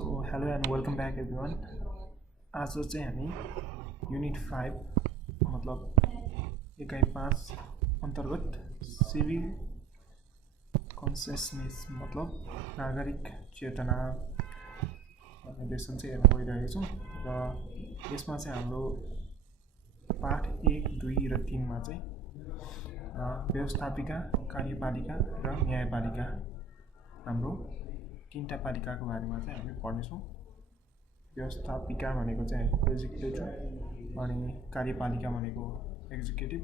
So hello and welcome back everyone. आज चाहिँ हामी युनिट 5 मतलब इकाइ 5 अन्तर्गत सिभिल कन्सियसनेस मतलब नागरिक चेतना भन्ने लेसन चाहिँ हेर्न गइरहेको छौँ र यसमा चाहिँ हाम्रो पाठ 1, 2 र 3 मा चाहिँ व्यवस्थापिका, कार्यपालिका र न्यायपालिका हाम्रो तीनटा पालिकाको बारेमा चाहिँ हामी पढ्नेछौँ। व्यवस्थापिका भनेको चाहिँ लेजिस्लेटिभ, अनि कार्यपालिका भनेको एक्जिक्युटिभ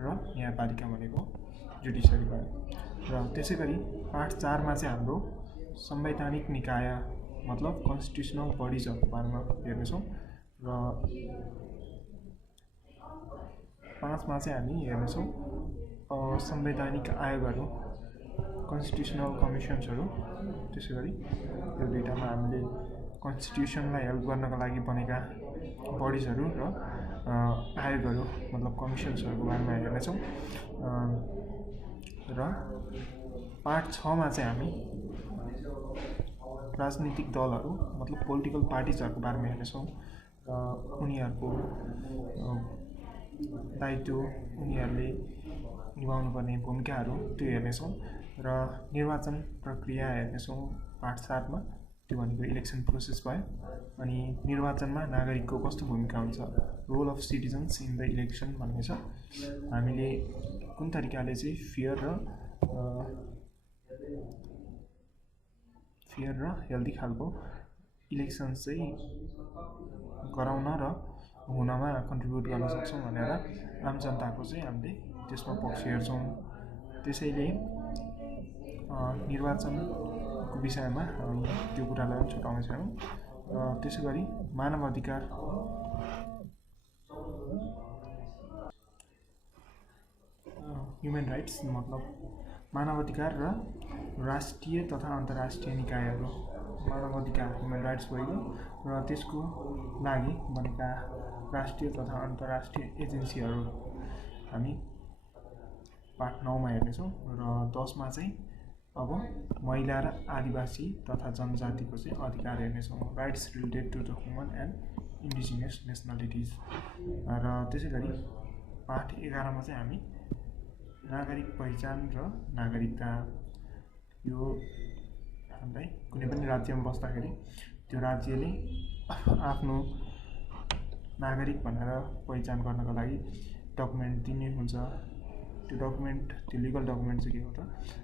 र न्यायपालिका भनेको जुडिसियरी भयो। र त्यसैगरी पाठ 4 मा चाहिँ हाम्रो संवैधानिक निकाय मतलब कन्स्टिट्युसनल बडिजहरूको बारेमा हेर्नेछौँ र 5 मा चाहिँ हामी हेर्नेछौँ संवैधानिक आयोगहरू, कन्स्टिट्युसनल कमिसन्सहरू। त्यसैगरी यो दुईटामा हामीले कन्स्टिट्युसनलाई हेल्प गर्नका लागि बनेका बडिजहरू र आयोगहरू मतलब कमिसन्सहरूको बारेमा हेर्नेछौँ। र पाठ 6 मा चाहिँ हामी राजनीतिक दलहरू मतलब पोलिटिकल पार्टिजहरूको बारेमा हेर्नेछौँ र उनीहरूको दायित्व, उनीहरूले निभाउनु पर्ने भूमिकाहरू त्यो हेर्नेछौँ र निर्वाचन प्रक्रिया हेर्नेछौँ पाठ 7 मा। त्यो भनेको इलेक्सन प्रोसेस भयो। अनि निर्वाचनमा नागरिकको कस्तो भूमिका हुन्छ, role of citizens in the election भन्ने छ। हामीले कुन तरिकाले चाहिँ फेयर र हेल्दी खालको इलेक्सन चाहिँ गराउन र हुनमा कन्ट्रिब्युट गर्न सक्छौँ भनेर आम जनताको चाहिँ हामीले त्यसमा पक्ष हेर्छौँ। त्यसैले निर्वाचनको विषयमा हामी त्यो कुरालाई पनि छुटाउने छैनौँ। र त्यसैगरी मानव अधिकार ह्युमन राइट्स मतलब मानव अधिकार र राष्ट्रिय तथा अन्तर्राष्ट्रिय निकायहरू, मानव अधिकार ह्युमन राइट्स भइगयो र त्यसको लागि बनेका राष्ट्रिय तथा अन्तर्राष्ट्रिय एजेन्सीहरू हामी पाठ 9 मा हेर्नेछौँ। र 10 मा चाहिँ अब महिला र आदिवासी तथा जनजातिको चाहिँ अधिकार हेर्नेछौँ, rights related to the human and indigenous nationalities. र त्यसैगरी पाठ 11 मा चाहिँ हामी नागरिक पहिचान र नागरिकता। यो हामीलाई कुनै पनि राज्यमा बस्दाखेरि त्यो राज्यले आफ्नो नागरिक भनेर पहिचान गर्नको लागि डकुमेन्ट दिने हुन्छ। त्यो डकुमेन्ट, त्यो लिगल डकुमेन्ट चाहिँ के हो त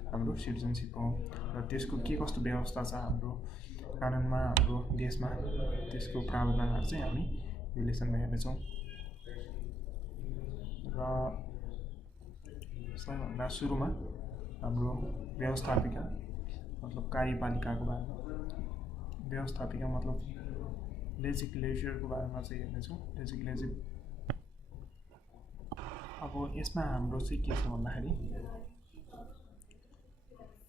हाम्रो सिटिजनसिप हो र त्यसको के कस्तो व्यवस्था छ हाम्रो कानुनमा, हाम्रो देशमा, त्यसको प्रावधानहरू चाहिँ हामी यो लेसनमा हेर्नेछौँ। र सबैभन्दा सुरुमा हाम्रो व्यवस्थापिका मतलब कार्यपालिकाको बारेमा, व्यवस्थापिका मतलब लेजिस्लेचरको बारेमा चाहिँ हेर्नेछौँ। लेजिस्लेटिभ अब यसमा हाम्रो चाहिँ के छ भन्दाखेरि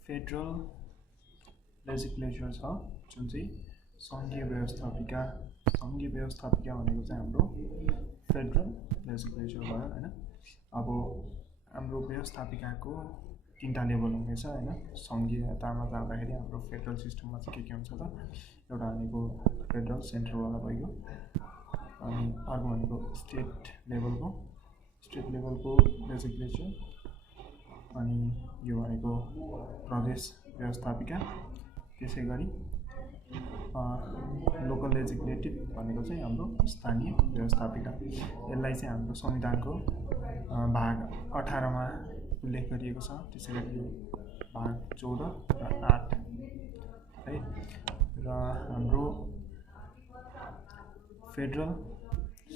फेडरल लेजिस्लेचर छ जुन चाहिँ सङ्घीय व्यवस्थापिका। सङ्घीय व्यवस्थापिका भनेको चाहिँ हाम्रो फेडरल लेजिस्लेचर भयो हैन। अब हाम्रो व्यवस्थापिकाको 3टा लेभल हुनेछ हैन। सङ्घीयतामा जाँदाखेरि हाम्रो फेडरल सिस्टममा चाहिँ के हुन्छ त, एउटा भनेको फेडरल सेन्ट्रलवाला भइगयो, अनि अर्को भनेको स्टेट लेभलको लेजिस्लेचर, अनि यो भनेको प्रदेश व्यवस्थापिका। त्यसै गरी लोकल लेजिस्लेटिभ भनेको चाहिँ हाम्रो स्थानीय व्यवस्थापिका। यसलाई चाहिँ हाम्रो संविधानको भाग 18 मा उल्लेख गरिएको छ। त्यसै गरी यो भाग 14 र 8 है। र हाम्रो फेडरल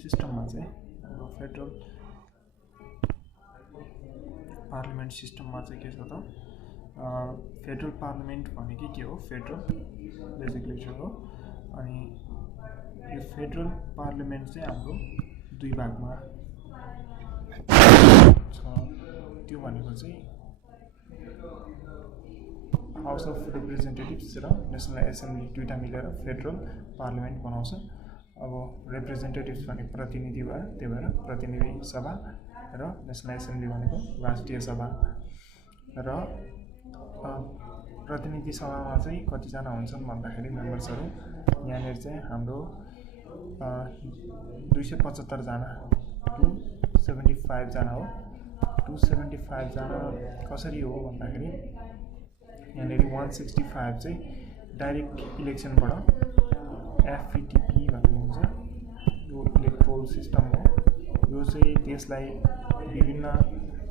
सिस्टममा चाहिँ हाम्रो फेडरल पार्लिमेन्ट सिस्टममा चाहिँ के छ त, फेडरल पार्लिमेन्ट भनेकै के हो, फेडरल लेजिस्लेचर हो। अनि यो फेडरल पार्लिमेन्ट चाहिँ हाम्रो 2 भागमा छ। त्यो भनेको चाहिँ हाउस अफ रिप्रेजेन्टेटिभ्स र नेसनल एसेम्ब्ली दुईटा मिलेर फेडरल पार्लिमेन्ट बनाउँछ। अब रिप्रेजेन्टेटिभ्स भनेको प्रतिनिधि भयो, त्यही भएर प्रतिनिधि सभा, र नेसनल एसेम्ब्ली भनेको राष्ट्रिय सभा। र प्रतिनिधि सभामा चाहिँ कतिजना हुन्छन् भन्दाखेरि मेम्बर्सहरू यहाँनिर चाहिँ हाम्रो 275 जना 275 जना हो। 275 जना कसरी हो भन्दाखेरि यहाँनिर 165 चाहिँ डाइरेक्ट इलेक्सनबाट एफपिटिपी भन्ने हुन्छ, यो इलेक्ट्रोल सिस्टम हो। यो चाहिँ देशलाई विभिन्न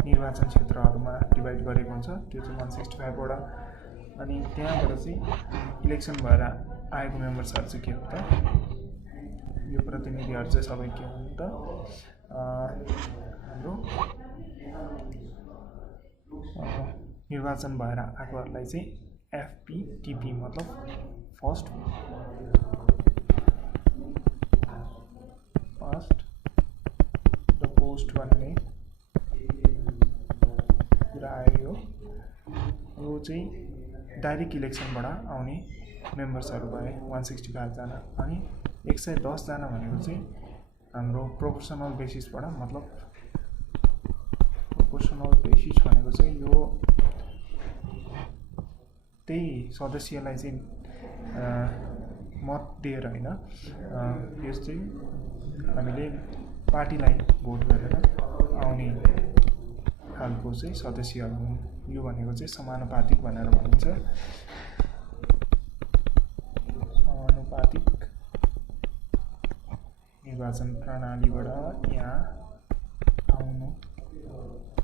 निर्वाचन क्षेत्रहरूमा डिभाइड गरेको हुन्छ, त्यो चाहिँ 165 बाट। अनि त्यहाँबाट चाहिँ इलेक्सन भएर आएको मेम्बर्सहरू चाहिँ के हो त, यो प्रतिनिधिहरू चाहिँ सबै के हुन् त, हाम्रो निर्वाचन भएर आएकोहरूलाई चाहिँ एफपिटिपी मतलब फर्स्ट द पोस्ट भन्ने कुरा आयो। यो चाहिँ डाइरेक्ट इलेक्सनबाट आउने मेम्बर्सहरू भए 165 जना। अनि 110 जना भनेको चाहिँ हाम्रो प्रोपोर्सनल बेसिसबाट, मतलब प्रोपोर्सनल बेसिस भनेको चाहिँ यो त्यही सदस्यलाई चाहिँ मत दिएर होइन, यस चाहिँ हामीले पार्टीलाई भोट गरेर आउने खालको चाहिँ सदस्यहरू हुन्। यो भनेको चाहिँ समानुपातिक भनेर भनिन्छ। समानुपातिक निर्वाचन प्रणालीबाट यहाँ आउनु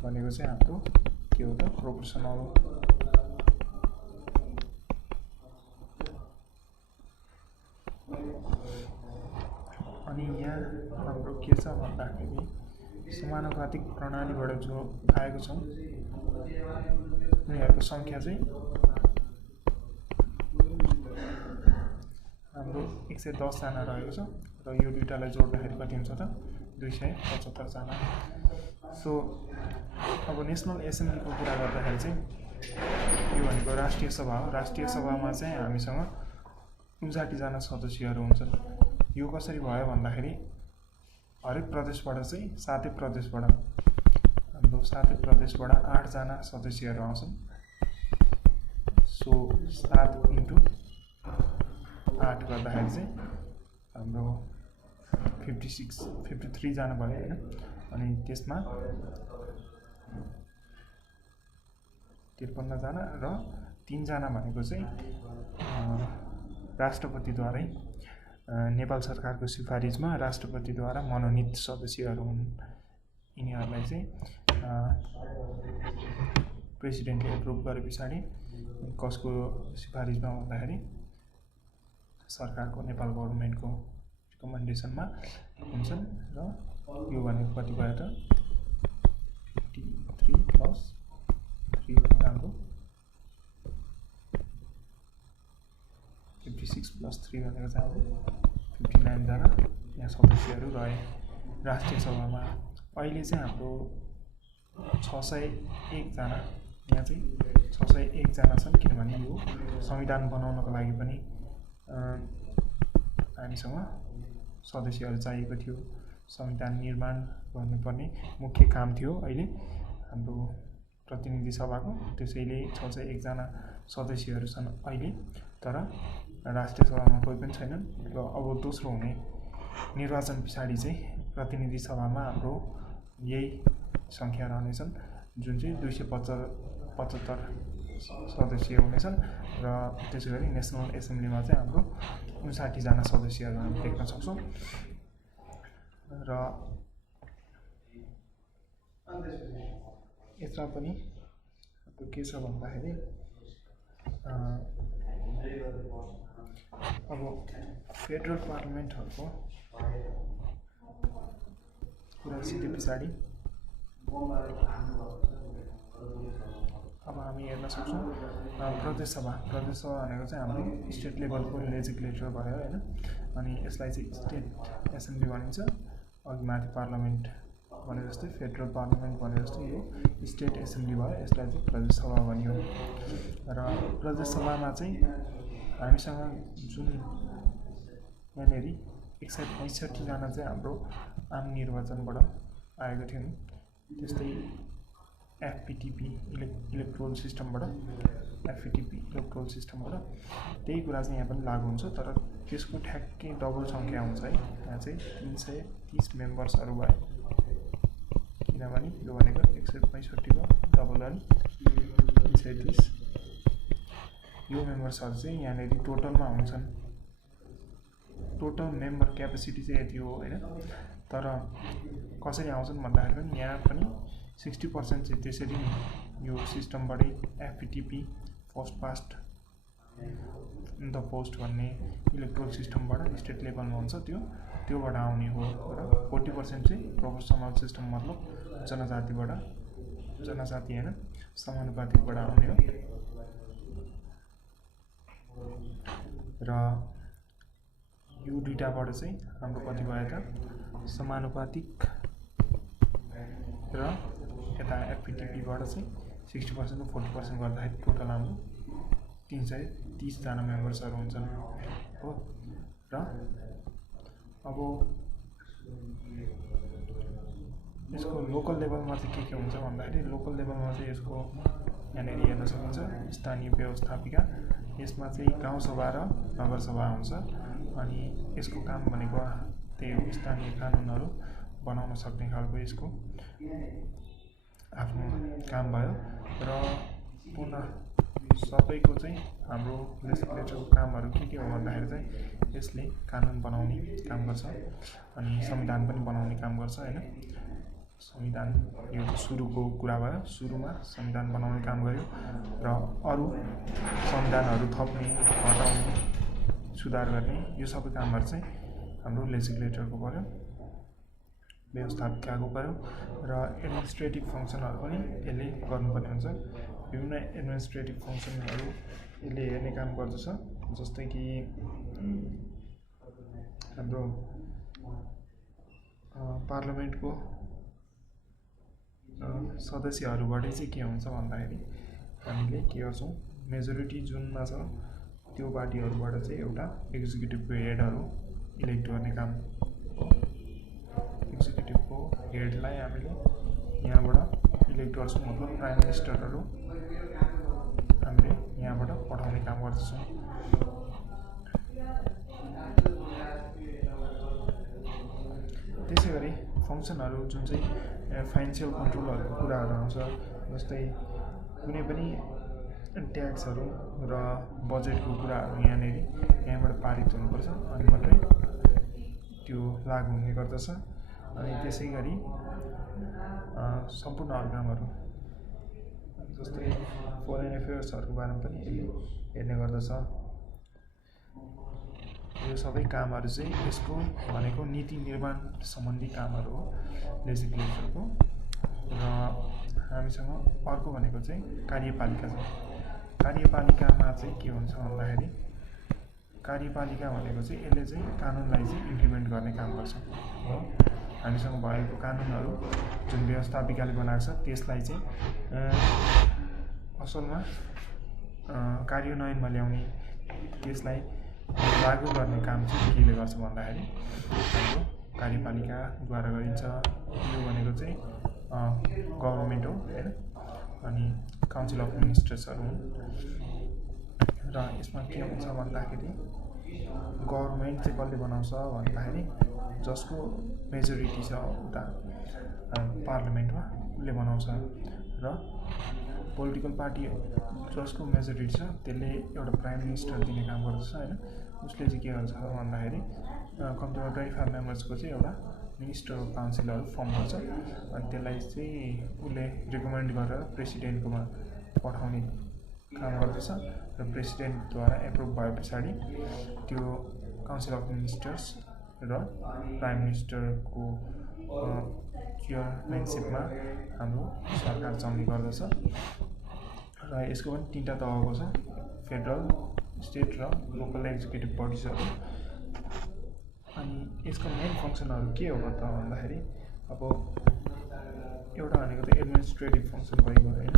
भनेको चाहिँ हाम्रो के हो त, प्रोपोर्सनल। अनि यहाँ हाम्रो के छ भन्दाखेरि समानुपातिक प्रणालीबाट जो आएको छ उनीहरूको सङ्ख्या चाहिँ हाम्रो 110 जना रहेको छ र यो दुईटालाई जोड्दाखेरि कति हुन्छ त 275 जना। सो अब नेसनल एसेम्ब्लीको कुरा गर्दाखेरि चाहिँ यो भनेको राष्ट्रिय सभा हो। राष्ट्रिय सभामा चाहिँ हामीसँग 59 जना सदस्यहरू हुन्छन्। यो कसरी भयो भन्दाखेरि हरेक प्रदेशबाट चाहिँ 7 प्रदेशबाट हाम्रो 7 प्रदेशबाट 8 जना सदस्यहरू आउँछन्। सो 7 × 8 गर्दाखेरि चाहिँ हाम्रो 53 जना भयो होइन। अनि त्यसमा 53 जना र 3 जना भनेको चाहिँ राष्ट्रपतिद्वारै नेपाल सरकारको सिफारिसमा राष्ट्रपतिद्वारा मनोनित सदस्यहरू हुन्। यिनीहरूलाई चाहिँ प्रेसिडेन्टले एप्रुभ गरे पछाडि कसको सिफारिसमा भन्दाखेरि सरकारको नेपाल गभर्नमेन्टको रिकमेन्डेसनमा हुन्छन्। र यो भनेको कति भयो त 53 + 3 भनेको हाम्रो 56 + 3 भनेको चाहिँ हाम्रो 59 जना यहाँ सदस्यहरू रहे राष्ट्रिय सभामा। अहिले चाहिँ हाम्रो 601 जना यहाँ चाहिँ 601 जना छन्, किनभने यो संविधान बनाउनको लागि पनि हामीसँग सदस्यहरू चाहिएको थियो। संविधान निर्माण गर्नुपर्ने मुख्य काम थियो अहिले हाम्रो प्रतिनिधि सभाको, त्यसैले 601 जना सदस्यहरू छन् अहिले। तर राष्ट्रिय सभामा कोही पनि छैनन् र अब दोस्रो हुने निर्वाचन पछाडि चाहिँ प्रतिनिधि सभामा हाम्रो यही सङ्ख्या रहनेछन्, जुन चाहिँ 275 सदस्य हुनेछन्। र त्यसै गरी नेसनल एसेम्ब्लीमा चाहिँ हाम्रो 59 जना सदस्यहरू हामी देख्न सक्छौँ। र यसमा पनि के छ भन्दाखेरि अब फेडरल पार्लिमेन्टहरूको कुरा सिधै पछाडि अब हामी हेर्न सक्छौँ प्रदेश सभा भनेको चाहिँ हाम्रो स्टेट लेभलको लेजिस्लेचर भयो होइन। अनि यसलाई चाहिँ स्टेट एसेम्ब्ली भनिन्छ। अघि माथि पार्लियामेन्ट भने जस्तै फेडरल पार्लियामेन्ट भने जस्तै यो स्टेट एसेम्ब्ली भयो, यसलाई चाहिँ प्रदेश सभा भनियो। र प्रदेश सभामा चाहिँ हामीसँग जुन यहाँनिर 165 जना चाहिँ हाम्रो आम निर्वाचनबाट आएको थियौँ, त्यस्तै एफपीटीपी इलेक्ट्रोल सिस्टमबाट त्यही कुरा चाहिँ यहाँ पनि लागु हुन्छ। तर त्यसको ठ्याक्कै डबल सङ्ख्या हुन्छ है। यहाँ चाहिँ 330 मेम्बर्सहरू भयो, किनभने यो भनेको 165 को डबल अनि 330 यो मेम्बर्सहरू चाहिँ यहाँनिर टोटलमा हुन्छन्। टोटल मेम्बर क्यापेसिटी चाहिँ यति हो हैन। तर कसरी आउँछन् भन्दाखेरि पनि यहाँ पनि 60% चाहिँ त्यसरी यो सिस्टमबाटै FPTP first past the post भन्ने इलेक्ट्रोल सिस्टमबाट स्टेट लेभलमा हुन्छ, त्योबाट आउने हो। र 40% चाहिँ प्रोपोर्सनल सिस्टम मतलब जनजाति हैन समानुपातिकबाट आउने हो। र यो दुईटाबाट चाहिँ हाम्रो कति भयो त समानुपातिक र यता एफपीटीपीबाट चाहिँ 60% र 40% गर्दाखेरि टोटल हाम्रो 330 जना मेम्बर्सहरू हुन्छन् हो। र अब यसको लोकल लेभलमा चाहिँ के हुन्छ भन्दाखेरि लोकल लेभलमा चाहिँ यसको यहाँनिर हेर्न सकिन्छ स्थानीय व्यवस्थापिका। यसमा चाहिँ गाउँसभा र नगरसभा हुन्छ अनि यसको काम भनेको त्यही हो स्थानीय कानुनहरू बनाउन सक्ने खालको यसको आफ्नो काम भयो। र पुनः सबैको चाहिँ हाम्रो लेजिस्लेचरको कामहरू के हो भन्दाखेरि चाहिँ यसले कानुन बनाउने काम गर्छ अनि संविधान पनि बनाउने काम गर्छ हैन। संविधान यो सुरुको कुरा भयो, सुरुमा संविधान बनाउने काम गर्यो र अरू संविधानहरू थप्ने हटाउने सुधार गर्ने यो सबै कामहरू चाहिँ हाम्रो लेजिस्लेचरको पर्यो, व्यवस्थापिकाको पर्यो। र एडमिनिस्ट्रेटिभ फङ्सनहरू पनि यसले गर्नुपर्ने हुन्छ। विभिन्न एडमिनिस्ट्रेटिभ फङ्सनहरू यसले हेर्ने काम गर्दछ। जस्तै कि हाम्रो पार्लियामेन्टको सदस्यहरूबाटै चाहिँ के हुन्छ भन्दाखेरि हामीले के गर्छौँ मेजोरिटी जुनमा छ त्यो पार्टीहरूबाट चाहिँ एउटा एक्जिक्युटिभको हेडहरू इलेक्ट गर्ने काम हो। एक्जिक्युटिभको हेडलाई हामीले यहाँबाट इलेक्ट गर्छौँ मतलब प्राइम मिनिस्टरहरू हामीले यहाँबाट पठाउने काम गर्दछौँ। त्यसै गरी फङ्सनहरू जुन चाहिँ फाइनेन्सियल कन्ट्रोलहरूको कुराहरू आउँछ, जस्तै कुनै पनि ट्याक्सहरू र बजेटको कुराहरू यहाँबाट पारित हुनुपर्छ अनि मात्रै त्यो लागु हुने गर्दछ। अनि त्यसै गरी सम्पूर्ण अरू कामहरू जस्तै फरेन एफेयर्सहरूको बारेमा पनि हेर्ने गर्दछ। यो सबै कामहरू चाहिँ यसको भनेको नीति निर्माण सम्बन्धी कामहरू हो लेजिस्लेचरको। र हामीसँग अर्को भनेको चाहिँ कार्यपालिका छ। कार्यपालिकामा चाहिँ के हुन्छ भन्दाखेरि कार्यपालिका भनेको चाहिँ यसले चाहिँ कानुनलाई चाहिँ इम्प्लिमेन्ट गर्ने काम गर्छ हो। हामीसँग भएको कानुनहरू जुन व्यवस्थापिकाले बनाएको छ त्यसलाई चाहिँ असलमा कार्यान्वयनमा ल्याउने, त्यसलाई लागू गर्ने काम चाहिँ केले गर्छ भन्दाखेरि हाम्रो कार्यपालिकाद्वारा गरिन्छ। यो भनेको चाहिँ गभर्नमेन्ट हो हैन। अनि काउन्सिल अफ मिनिस्टर्सहरू हुन्। र यसमा के हुन्छ भन्दाखेरि गभर्नमेन्ट चाहिँ कसले बनाउँछ भन्दाखेरि जसको मेजोरिटी छ उता पार्लियामेन्टमा उसले बनाउँछ। र पोलिटिकल पार्टी जसको मेजोरिटी छ त्यसले एउटा प्राइम मिनिस्टर दिने काम गर्दछ हैन। उसले चाहिँ के गर्छ भन्दाखेरि कम्तीमा 25 मेम्बर्सको चाहिँ एउटा मिनिस्टर काउन्सिलहरू फर्म गर्छ अनि त्यसलाई चाहिँ उसले रिकमेन्ड गरेर प्रेसिडेन्टकोमा पठाउने काम गर्दछ। र प्रेसिडेन्टद्वारा एप्रुभ भए पछाडि त्यो काउन्सिल अफ मिनिस्टर्स र प्राइम मिनिस्टरको चेयरम्यानसिपमा हाम्रो सरकार चल्ने गर्दछ। र यसको पनि 3टा तहको छ, फेडरल, स्टेट र लोकल एक्जिक्युटिभ बडिजहरू। अनि यसको मेन फङ्सनहरू के हो त भन्दाखेरि अब एउटा भनेको त एडमिनिस्ट्रेटिभ फङ्सन भइगयो हैन।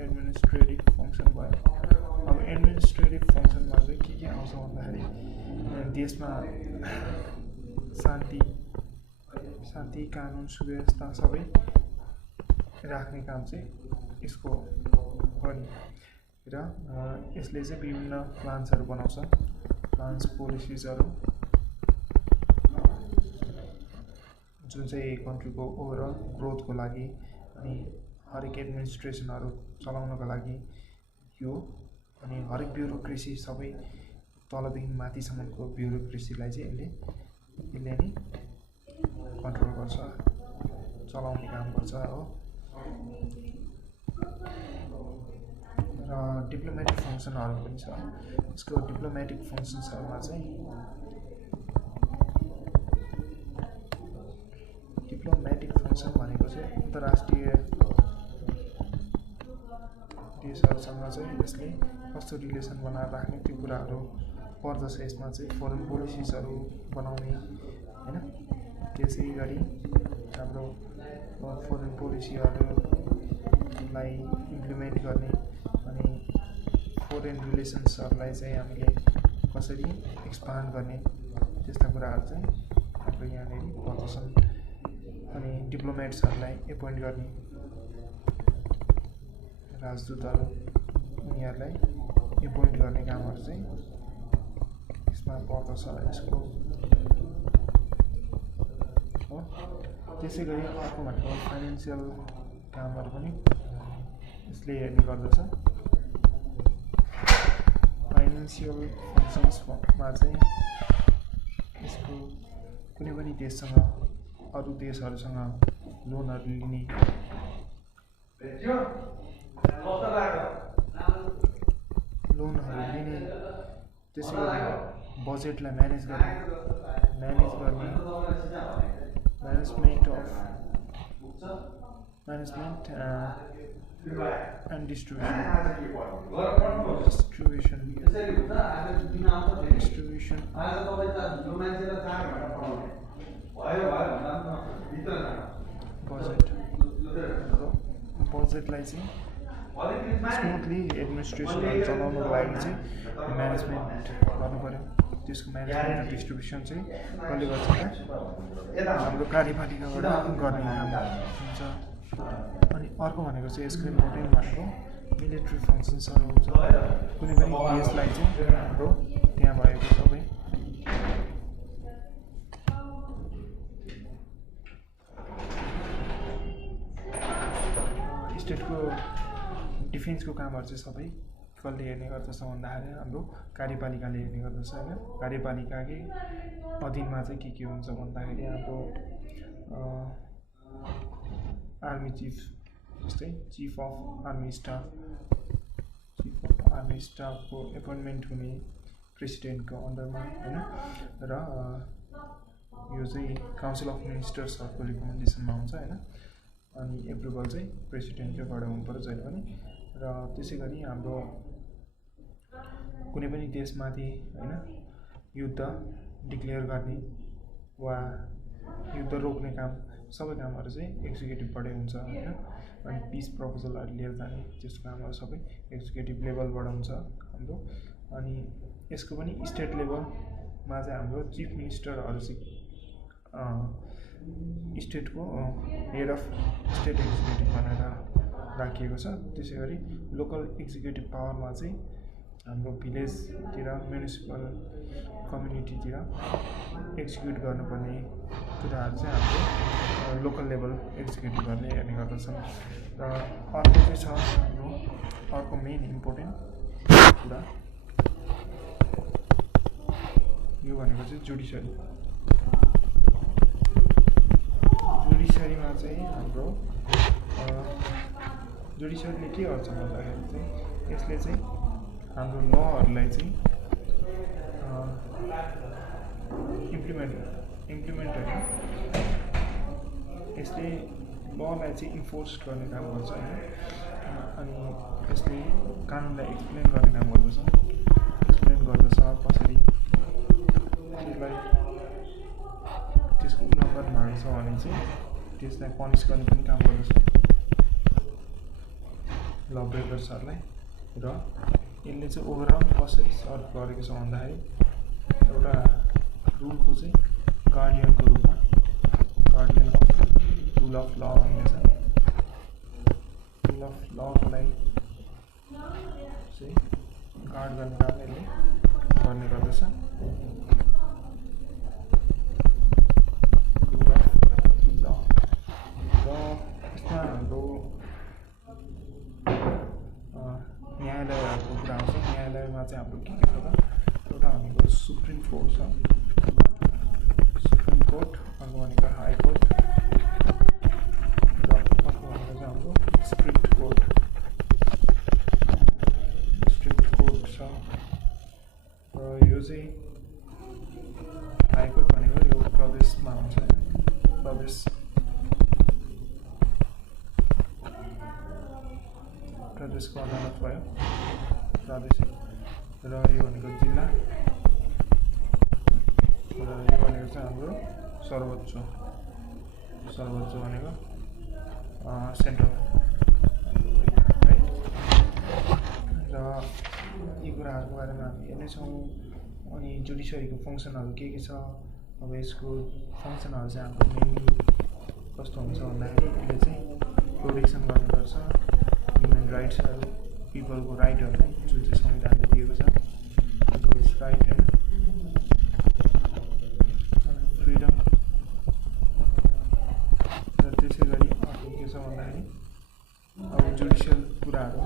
एडमिनिस्ट्रेटिभ फङ्सन भयो। अब एडमिनिस्ट्रेटिभ फङ्सनमा चाहिँ के आउँछ भन्दाखेरि देशमा शान्ति कानुन सुव्यवस्था सबै राख्ने काम चाहिँ यसको हो नि। र यसले चाहिँ विभिन्न प्लान्सहरू बनाउँछ, प्लान्स पोलिसिजहरू जुन चाहिँ कन्ट्रीको ओभरअल ग्रोथको लागि अनि हरेक एडमिनिस्ट्रेसनहरू चलाउनको लागि यो, अनि हरेक ब्युरोक्रेसी सबै तलदेखि माथिसम्मको ब्युरोक्रेसीलाई चाहिँ यसले नै कन्ट्रोल गर्छ, चलाउने काम गर्छ हो। र डिप्लोमेटिक फङ्सनहरू पनि छ। यसको डिप्लोमेटिक फङ्सन्सहरूमा चाहिँ डिप्लोमेटिक फङ्सन भनेको चाहिँ अन्तर्राष्ट्रिय देशहरूसँग चाहिँ यसले कस्तो रिलेसन बनाएर राख्ने त्यो कुराहरू पर्दछ। यसमा चाहिँ फरेन पोलिसिजहरू बनाउने होइन, त्यसै गरी हाम्रो फरेन पोलिसीहरूलाई इम्प्लिमेन्ट गर्ने अनि फरेन रिलेसन्सहरूलाई चाहिँ हामीले कसरी एक्सपान्ड गर्ने त्यस्ता कुराहरू चाहिँ हाम्रो यहाँनिर पर्दछन्। अनि डिप्लोमेट्सहरूलाई एपोइन्ट गर्ने राजदूतहरू, उनीहरूलाई एपोइन्ट गर्ने कामहरू चाहिँ यसमा पर्दछ यसको हो। त्यसै गरी अर्को भनेको फाइनेन्सियल कामहरू पनि यसले हेर्ने गर्दछ। फाइनेन्सियल फङ्सन्समा चाहिँ यसको कुनै पनि देशसँग अरू देशहरूसँग लोनहरू लिने, त्यसै गरी बजेटलाई म्यानेज गर्ने म्यानेजमेन्ट एन्ड डिस्ट्रिब्युसन बजेटलाई चाहिँ स्मुथली एडमिनिस्ट्रेसनहरू चलाउनको लागि चाहिँ म्यानेजमेन्ट गर्नु पऱ्यो। त्यसको म्यानेजमेन्ट र डिस्ट्रिब्युसन चाहिँ कसले गर्छ त हाम्रो कार्यपालिकाबाट गर्ने काम हुन्छ। अनि अर्को भनेको चाहिँ यसको इम्पोर्टेन्ट भनेको मिलिट्री फङ्सन्सहरू हुन्छ। कुनै पनि देशलाई चाहिँ हाम्रो त्यहाँ भएको सबै स्टेटको डिफेन्सको कामहरू चाहिँ सबै कसले हेर्ने गर्दछ भन्दाखेरि हाम्रो कार्यपालिकाले हेर्ने गर्दछ होइन। कार्यपालिकाकै अधीनमा चाहिँ के हुन्छ भन्दाखेरि हाम्रो आर्मी चिफ, जस्तै चिफ अफ आर्मी स्टाफको एपोइन्टमेन्ट हुने प्रेसिडेन्टको अन्डरमा होइन। र यो चाहिँ काउन्सिल अफ मिनिस्टर्सहरूको रिकमेन्डेसनमा हुन्छ होइन। अनि एप्रुभल चाहिँ प्रेसिडेन्टकैबाट हुनु पर्यो जहिले पनि। र त्यसै गरी हाम्रो कुनै पनि देशमाथि होइन युद्ध डिक्लेयर गर्ने वा युद्ध रोक्ने काम सबै कामहरू चाहिँ एक्जिक्युटिभबाटै हुन्छ होइन। अनि पिस प्रपोजलहरू लिएर जाने त्यस्तो कामहरू सबै एक्जिक्युटिभ लेभलबाट हुन्छ हाम्रो। अनि यसको पनि स्टेट लेभलमा चाहिँ हाम्रो चिफ मिनिस्टरहरू चाहिँ स्टेटको हेड अफ स्टेट एक्जिक्युटिभ भनेर राखिएको छ। त्यसै गरी लोकल एक्जिक्युटिभ पावरमा चाहिँ हाम्रो भिलेजतिर म्युनिसिपल कम्युनिटीतिर एक्जिक्युट गर्नुपर्ने कुराहरू चाहिँ हाम्रो लोकल लेभल एक्जिक्युटिभहरूले हेर्ने गर्दछन्। र अर्को चाहिँ छ हाम्रो अर्को मेन इम्पोर्टेन्ट कुरा यो भनेको चाहिँ जुडिसियरीमा चाहिँ हाम्रो जुडिसियरीले के गर्छ भन्दाखेरि चाहिँ यसले चाहिँ हाम्रो लहरूलाई चाहिँ इम्प्लिमेन्ट होइन, यसले ललाई चाहिँ इन्फोर्स गर्ने काम गर्छ होइन। अनि यसले कानुनलाई एक्सप्लेन गर्ने काम गर्दछ कसरी त्यसलाई त्यसको उल्लङ्घन भएको छ भने चाहिँ त्यसलाई पनिस गर्ने पनि काम गर्दछ ल ब्रेकर्सहरूलाई। र यसले चाहिँ ओभरअल कसरी सर्भ गरेको छ भन्दाखेरि एउटा रुलको चाहिँ गार्डियनको रूपमा गार्डियन अफ रुल अफ ल भन्ने छ। रुल अफ ललाई चाहिँ गार्ड गर्ने काम यसले गर्ने गर्दछ। रुल अफ ल र यसमा हाम्रो न्यायालयहरूको कुरा आउँछ। न्यायालयमा चाहिँ हाम्रो के छ त, एउटा भनेको सुप्रिम कोर्ट छ, सुप्रिम कोर्ट, अर्को भनेको हाई कोर्ट र अर्को भनेको चाहिँ हाम्रो डिस्ट्रिक्ट कोर्ट। डिस्ट्रिक्ट कोर्ट छ र यो चाहिँ हाई कोर्ट भनेको यो प्रदेशमा हुन्छ, प्रदेशको अदालत भयो, प्रादेशिक। र यो भनेको जिल्ला र यो भनेको चाहिँ हाम्रो सर्वोच्च भनेको सेन्ट्रल है। र यी कुराहरूको बारेमा हामी हेर्नेछौँ। अनि जुडिसियरीको फङ्सनहरू के छ, अब यसको फङ्सनहरू चाहिँ हाम्रो मेनली कस्तो हुन्छ भन्दाखेरि यसले चाहिँ प्रोटेक्सन गर्ने गर्छ ह्युमन राइट्सहरू, पिपलको राइटहरूलाई जुन चाहिँ संविधानले दिएको छ, पिपल्स राइट होइन, फ्रिडम। र त्यसै गरी अर्को के छ भन्दाखेरि अब जुडिसियल कुराहरू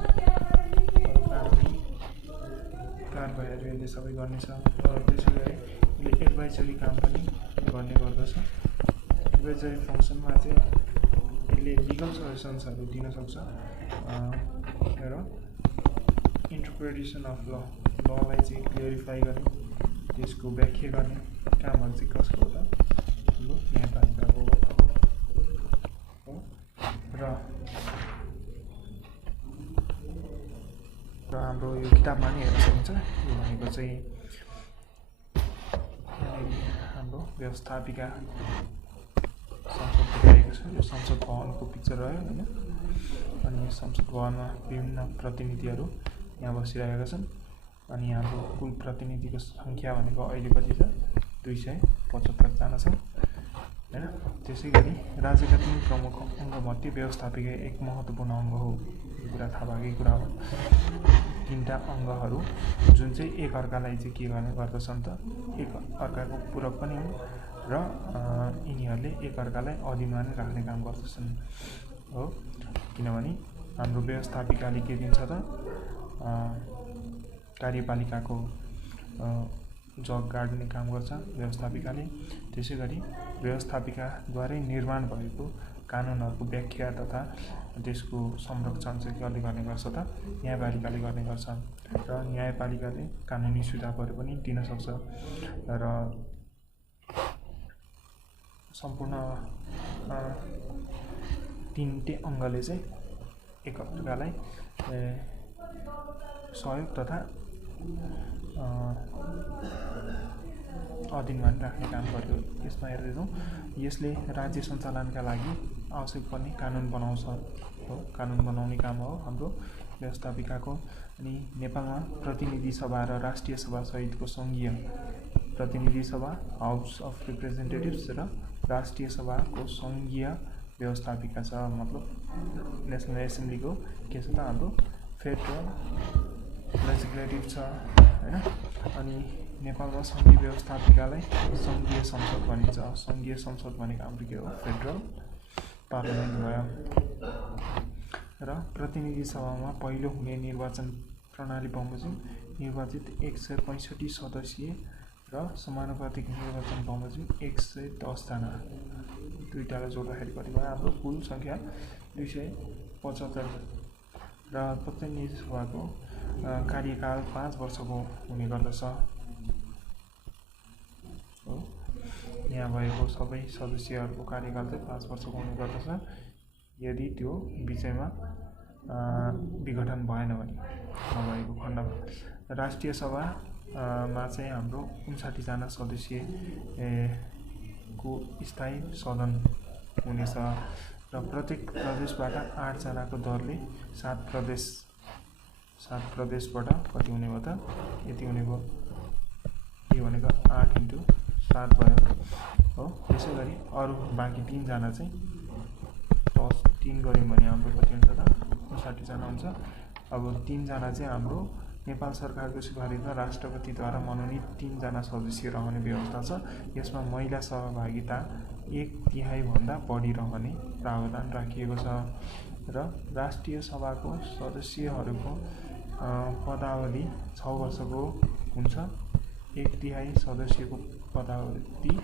कारबाहीहरू यसले सबै गर्नेछ। र त्यसै गरी यसले एडभाइजरी काम पनि गर्ने गर्दछ। एडभाइजरी फङ्सनमा चाहिँ यसले लिगल सजेसन्सहरू दिन सक्छ र इन्टरप्रिटेसन अफ ललाई चाहिँ क्लियरिफाई गर्ने, त्यसको व्याख्या गर्ने कामहरू चाहिँ कसको हो त, हाम्रो न्यायपालिकाको हो। र हाम्रो यो किताबमा नि हेर्न सकिन्छ। यो भनेको चाहिँ हाम्रो व्यवस्थापिका संसद देखाएको छ। यो संसद भवनको पिक्चर रह्यो होइन। अनि संसद भवनमा विभिन्न प्रतिनिधिहरू यहाँ बसिरहेका छन्। अनि हाम्रो कुल प्रतिनिधिको सङ्ख्या भनेको अहिले कति छ, 275 जना छ होइन। त्यसै गरी राज्यका 3 प्रमुख अङ्गमध्ये व्यवस्थापिका एक महत्त्वपूर्ण अङ्ग हो। यो कुरा थाहा भएकै कुरा हो। 3टा अङ्गहरू जुन चाहिँ एकअर्कालाई चाहिँ के गर्ने गर्दछन् त, एकअर्काको पूरक पनि हुन् र यिनीहरूले एकअर्कालाई अधीनमा नै राख्ने काम गर्दछन् हो। किनभने हाम्रो व्यवस्थापिकाले के दिन्छ त, कार्यपालिकाको जग गाड्ने काम गर्छ व्यवस्थापिकाले। त्यसै गरी व्यवस्थापिकाद्वारै निर्माण भएको कानुनहरूको व्याख्या तथा त्यसको संरक्षण चाहिँ कसले गर्ने गर्छ त, न्यायपालिकाले गर्ने गर्छ। र न्यायपालिकाले कानुनी सुझावहरू पनि दिन सक्छ। र सम्पूर्ण 3टे अङ्गले चाहिँ एकअर्कालाई सहयोग तथा अधीनमा राख्ने काम गर्यो। यसमा हेर्दैछौँ, यसले राज्य सञ्चालनका लागि आवश्यक पर्ने कानुन बनाउँछ हो। कानुन बनाउने काम हो हाम्रो व्यवस्थापिकाको। अनि नेपालमा प्रतिनिधि सभा र राष्ट्रिय सभा सहितको सङ्घीय प्रतिनिधि सभा, हाउस अफ रिप्रेजेन्टेटिभ्स र राष्ट्रिय सभाको सङ्घीय व्यवस्थापिका छ। मतलब नेसनल एसेम्ब्लीको के छ त, हाम्रो फेडरल लेजिस्लेटिभ छ होइन। अनि नेपालमा सङ्घीय व्यवस्थापिकालाई सङ्घीय संसद भनिन्छ। सङ्घीय संसद भनेको हाम्रो के हो, फेडरल पार्लियामेन्ट भयो। र प्रतिनिधि सभामा पहिलो हुने निर्वाचन प्रणाली बमोजिम निर्वाचित 165 सदस्यीय र समानुपातिक निर्वाचन बमोजिम 110 जना। दुईटालाई जोड्दाखेरि कति भयो, हाम्रो कुल सङ्ख्या 275। र प्रतिनिधि सभाको कार्यकाल 5 वर्षको हुने गर्दछ हो। यहाँ भएको सबै सदस्यहरूको कार्यकाल चाहिँ 5 वर्षको हुने गर्दछ यदि त्यो विषयमा विघटन भएन भने, नभएको खण्डमा। राष्ट्रिय सभामा चाहिँ हाम्रो 59 जना सदस्य को स्थायी सदन हुनेछ। र प्रत्येक प्रदेशबाट 8 जनाको दरले 7 प्रदेशबाट कति हुने भयो त, यति हुने भयो। यो भनेको 8 × 7 भयो हो। त्यसै गरी अरू बाँकी 3 जना चाहिँ +3 गऱ्यौँ भने हाम्रो कति हुन्छ त, 59 जना हुन्छ। अब 3 जना चाहिँ हाम्रो नेपाल सरकारको सिफारिसमा राष्ट्रपतिद्वारा मनोनित 3 जना सदस्य रहने व्यवस्था छ। यसमा महिला सहभागिता 1/3 भन्दा बढी रहने प्रावधान राखिएको छ र राष्ट्रिय सभाको सदस्यहरूको पदावधि 6 वर्षको हुन्छ। 1/3 सदस्यको पदावधि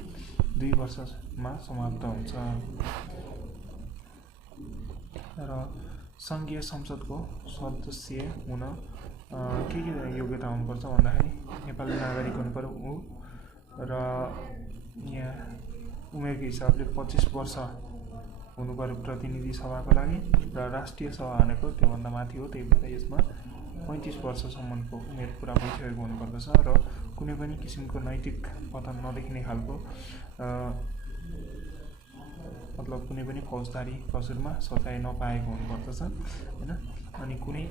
2 वर्षमा समाप्त हुन्छ र सङ्घीय संसदको सदस्य हुन के योग्यता हुनुपर्छ भन्दाखेरि नेपाली नागरिक हुनुपर्यो र यहाँ उमेरको हिसाबले 25 वर्ष हुनुपर्यो प्रतिनिधि सभाको लागि र राष्ट्रिय सभा भनेको त्योभन्दा माथि हो। त्यही भएर यसमा 35 वर्षसम्मको उमेर पुरा भइसकेको हुनुपर्दछ र कुनै पनि किसिमको नैतिक पतन नदेखिने खालको मतलब कुनै पनि फौजदारी कसुरमा सजाय नपाएको हुनुपर्दछ हैन। अनि कुनै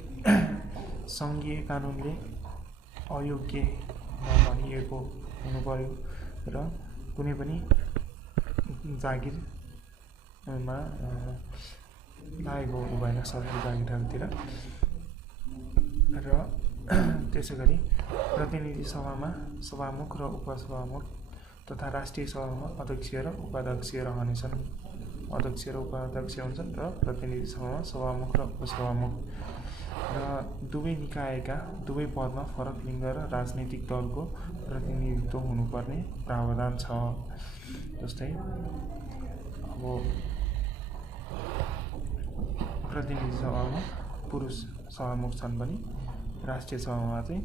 सङ्घीय कानुनले अयोग्य नभनिएको हुनुपर्यो र कुनै पनि जागिरमा लागेको हुनु भएन सरकारी जागिरहरूतिर र त्यसै गरी प्रतिनिधि सभामा सभामुख र उपसभामुख तथा राष्ट्रिय सभामा अध्यक्ष र उपाध्यक्ष रहनेछन्। अध्यक्ष र उपाध्यक्ष हुन्छन् र प्रतिनिधि सभामा सभामुख र उपसभामुख र दुवै निकायका दुवै पदमा फरक लिङ्ग र राजनीतिक दलको प्रतिनिधित्व हुनुपर्ने प्रावधान छ। जस्तै अब प्रतिनिधि सभामा पुरुष सभामुख छन् भने राष्ट्रिय सभामा चाहिँ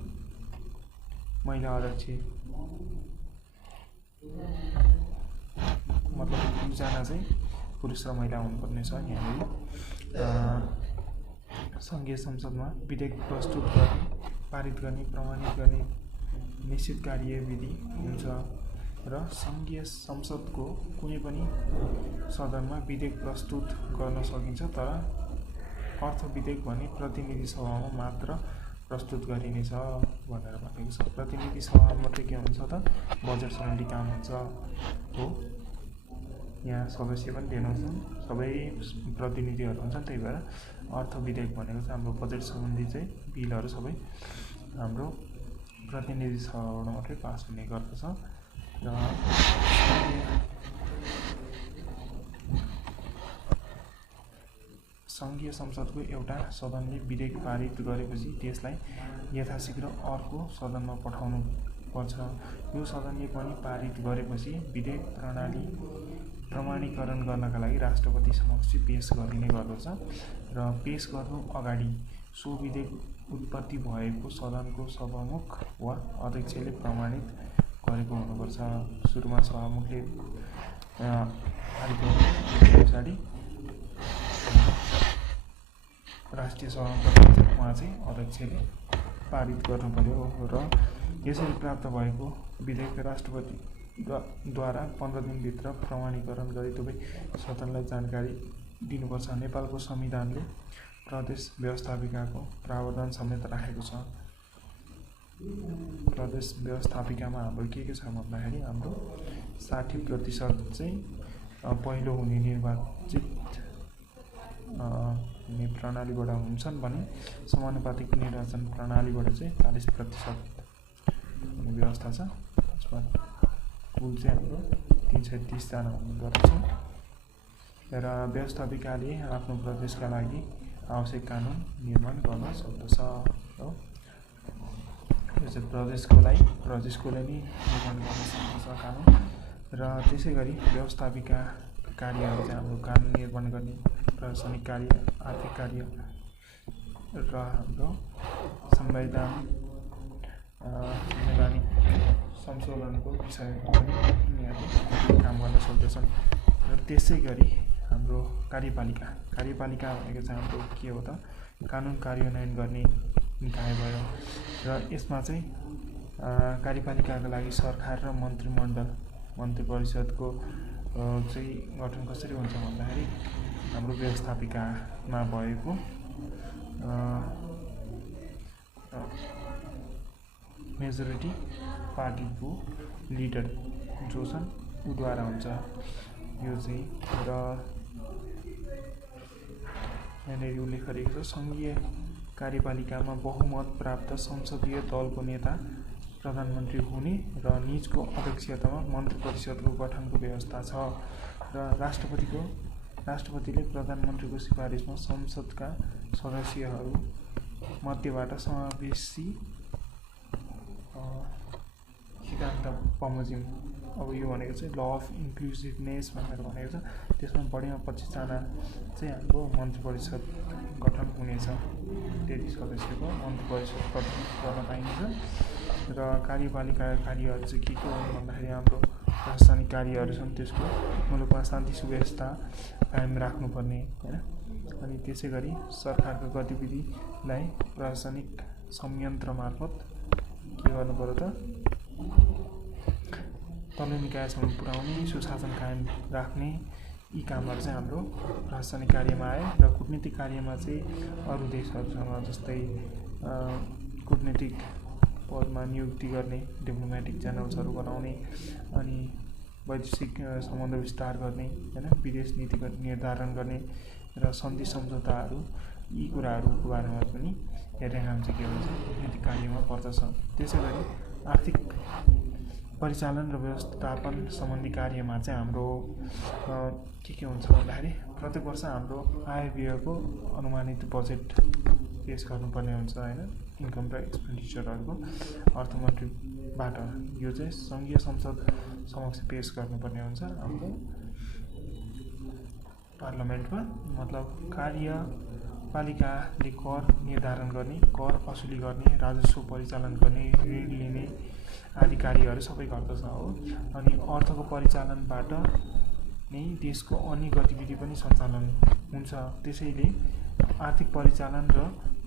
महिला अध्यक्ष मतलब 2 जना चाहिँ पुरुष र महिला हुनुपर्ने छ। यहाँनिर सङ्घीय संसदमा विधेयक प्रस्तुत गर्ने पारित गर्ने प्रमाणित गर्ने निश्चित कार्यविधि हुन्छ र सङ्घीय संसदको कुनै पनि सदनमा विधेयक प्रस्तुत गर्न सकिन्छ तर अर्थ विधेयक भने प्रतिनिधि सभामा मात्र प्रस्तुत गरिनेछ भनेर भनेको छ। प्रतिनिधि सभामा मात्रै के हुन्छ त बजेट सम्बन्धी काम हुन्छ हो। यहाँ सदस्य पनि दिनुहुन्छन् सबै प्रतिनिधिहरू हुन्छन्। त्यही भएर अर्थ विधेयक भनेको चाहिँ हाम्रो बजेट सम्बन्धी चाहिँ बिलहरू सबै हाम्रो प्रतिनिधि सभाबाट मात्रै पास हुने गर्दछ र सङ्घीय संसदको एउटा सदनले विधेयक पारित गरेपछि त्यसलाई यथाशीघ्र अर्को सदनमा पठाउनु पर्छ। यो सदनले पनि पारित गरेपछि विधेयक प्रमाणीकरण गर्नका लागि राष्ट्रपति समक्ष पेश गरिने गर्दछ र पेश गर्नु अगाडि सो विधेयक उत्पत्ति भएको सदनको सभामुख वा अध्यक्षले प्रमाणित गरेको हुनुपर्छ। सुरुमा सभामुखले पारित गर्नु पछाडि राष्ट्रिय सभामा उहाँ चाहिँ अध्यक्षले पारित गर्नु पर्यो र यसरी प्राप्त भएको विधेयक राष्ट्रपतिद्वारा 15 दिनभित्र प्रमाणीकरण गरी दुवै सदनलाई जानकारी दिनुपर्छ। नेपालको संविधानले प्रदेश व्यवस्थापिकाको प्रावधान समेत राखेको छ। प्रदेश व्यवस्थापिकामा हाम्रो के छ भन्दाखेरि हाम्रो 60% चाहिँ पहिलो हुने निर्वाचित हुने प्रणालीबाट हुन्छन् भने समानुपातिक निर्वाचन प्रणालीबाट चाहिँ 40% हुने व्यवस्था छ। यसमा कुल चाहिँ हाम्रो 330 जना हुने गर्दछ र व्यवस्थापिकाले आफ्नो प्रदेशका लागि आवश्यक कानुन निर्माण गर्न सक्दछ हो। यो चाहिँ प्रदेशकोले नै निर्माण गर्न सक्दछ कानुन र त्यसै गरी व्यवस्थापिका कार्यहरू चाहिँ हाम्रो कानुन निर्माण गर्ने प्रशासनिक कार्य आर्थिक कार्य र हाम्रो संवैधानिक संशोधनको विषयमा पनि यिनीहरूले काम गर्न सक्दछन्। र त्यसै गरी हाम्रो कार्यपालिका भनेको चाहिँ हाम्रो के हो त कानुन कार्यान्वयन गर्ने निकाय भयो र यसमा चाहिँ कार्यपालिकाको लागि सरकार र मन्त्री परिषदको चाहिँ गठन कसरी हुन्छ भन्दाखेरि हाम्रो व्यवस्थापिकामा भएको मेजोरिटी पार्टीको लिडर जो छन् उद्वारा हुन्छ यो चाहिँ। र यहाँनिर उल्लेख गरिएको छ। सङ्घीय कार्यपालिकामा बहुमत प्राप्त संसदीय दलको नेता प्रधानमन्त्री हुने र निजको अध्यक्षतामा मन्त्री परिषदको गठनको व्यवस्था छ र राष्ट्रपतिले प्रधानमन्त्रीको सिफारिसमा संसदका सदस्यहरू मध्येबाट समावेशी सिद्धान्त बमोजिम, अब यो भनेको चाहिँ ल अफ इन्क्लुसिभनेस भनेर भनेको छ। त्यसमा बढीमा 25जना चाहिँ हाम्रो मन्त्री परिषद गठन हुनेछ। 33 सदस्यको मन्त्री परिषद गठन गर्न पाइनेछ र कार्यपालिकाका कार्यहरू चाहिँ के हुन् भन्दाखेरि हाम्रो प्रशासनिक कार्यहरू छन्, त्यसको मुलुकमा शान्ति सुव्यवस्था कायम राख्नुपर्ने होइन। अनि त्यसै गरी सरकारको गतिविधिलाई प्रशासनिक संयन्त्र मार्फत के गर्नु पर्यो त तल्लो निकायसम्म पुर्याउने, सुशासन कायम राख्ने, यी कामहरू चाहिँ हाम्रो प्रशासनिक कार्यमा आयो र कूटनीतिक कार्यमा चाहिँ अरू देशहरूसँग जस्तै कूटनीतिक पदमा नियुक्ति गर्ने, डिप्लोमेटिक च्यानल्सहरू बनाउने, अनि वैदेशिक सम्बन्ध विस्तार गर्ने होइन, विदेश नीतिको निर्धारण गर्ने र सन्धि सम्झौताहरू, यी कुराहरूको बारेमा पनि हेर्ने काम चाहिँ के हुन्छ कूटनीतिक कार्यमा पर्दछ। त्यसै गरी आर्थिक परिचालन र व्यवस्थापन सम्बन्धी कार्यमा चाहिँ हाम्रो के हुन्छ भन्दाखेरि प्रत्येक वर्ष हाम्रो आय व्ययको अनुमानित बजेट पेश गर्नुपर्ने हुन्छ होइन, इन्कम र एक्सपेन्डिचरहरूको अर्थमन्त्रीबाट यो चाहिँ सङ्घीय संसद समक्ष पेश गर्नुपर्ने हुन्छ हाम्रो पार्लियामेन्टमा। मतलब कार्यपालिकाले कर निर्धारण गर्ने, कर असुली गर्ने, राजस्व परिचालन गर्ने, ऋण लिने आदि कार्यहरू सबै गर्दछ हो। अनि अर्थको परिचालनबाट नै देशको अन्य गतिविधि पनि सञ्चालन हुन्छ। त्यसैले आर्थिक परिचालन र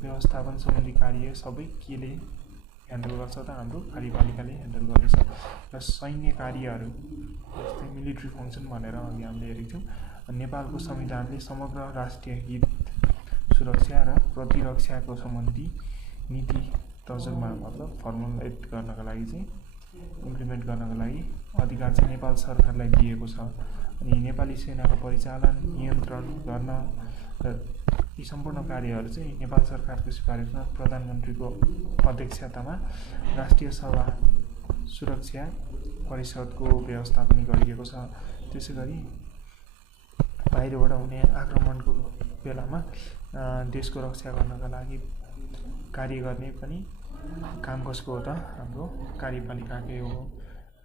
व्यवस्थापन सम्बन्धी कार्य सबै केले ह्यान्डल गर्छ त हाम्रो कार्यपालिकाले ह्यान्डल गर्दछ। र सैन्य कार्यहरू जस्तै मिलिट्री फङ्सन भनेर अघि हामीले हेरेको थियौँ। नेपालको संविधानले समग्र राष्ट्रिय हित, सुरक्षा र प्रतिरक्षाको सम्बन्धी नीति तर्जुमा मतलब फर्मुलेट गर्नका लागि चाहिँ इम्प्लिमेन्ट गर्नका लागि अधिकार चाहिँ नेपाल सरकारलाई दिएको छ। अनि नेपाली सेनाको परिचालन नियन्त्रण गर्न र यी सम्पूर्ण कार्यहरू चाहिँ नेपाल सरकारको सिफारिसमा प्रधानमन्त्रीको अध्यक्षतामा राष्ट्रिय सभा सुरक्षा परिषदको व्यवस्था पनि गरिएको छ। त्यसै गरी बाहिरबाट हुने आक्रमणको बेलामा देशको रक्षा गर्नका लागि कार्य गर्ने पनि काम कसको हो त हाम्रो कार्यपालिकाकै हो।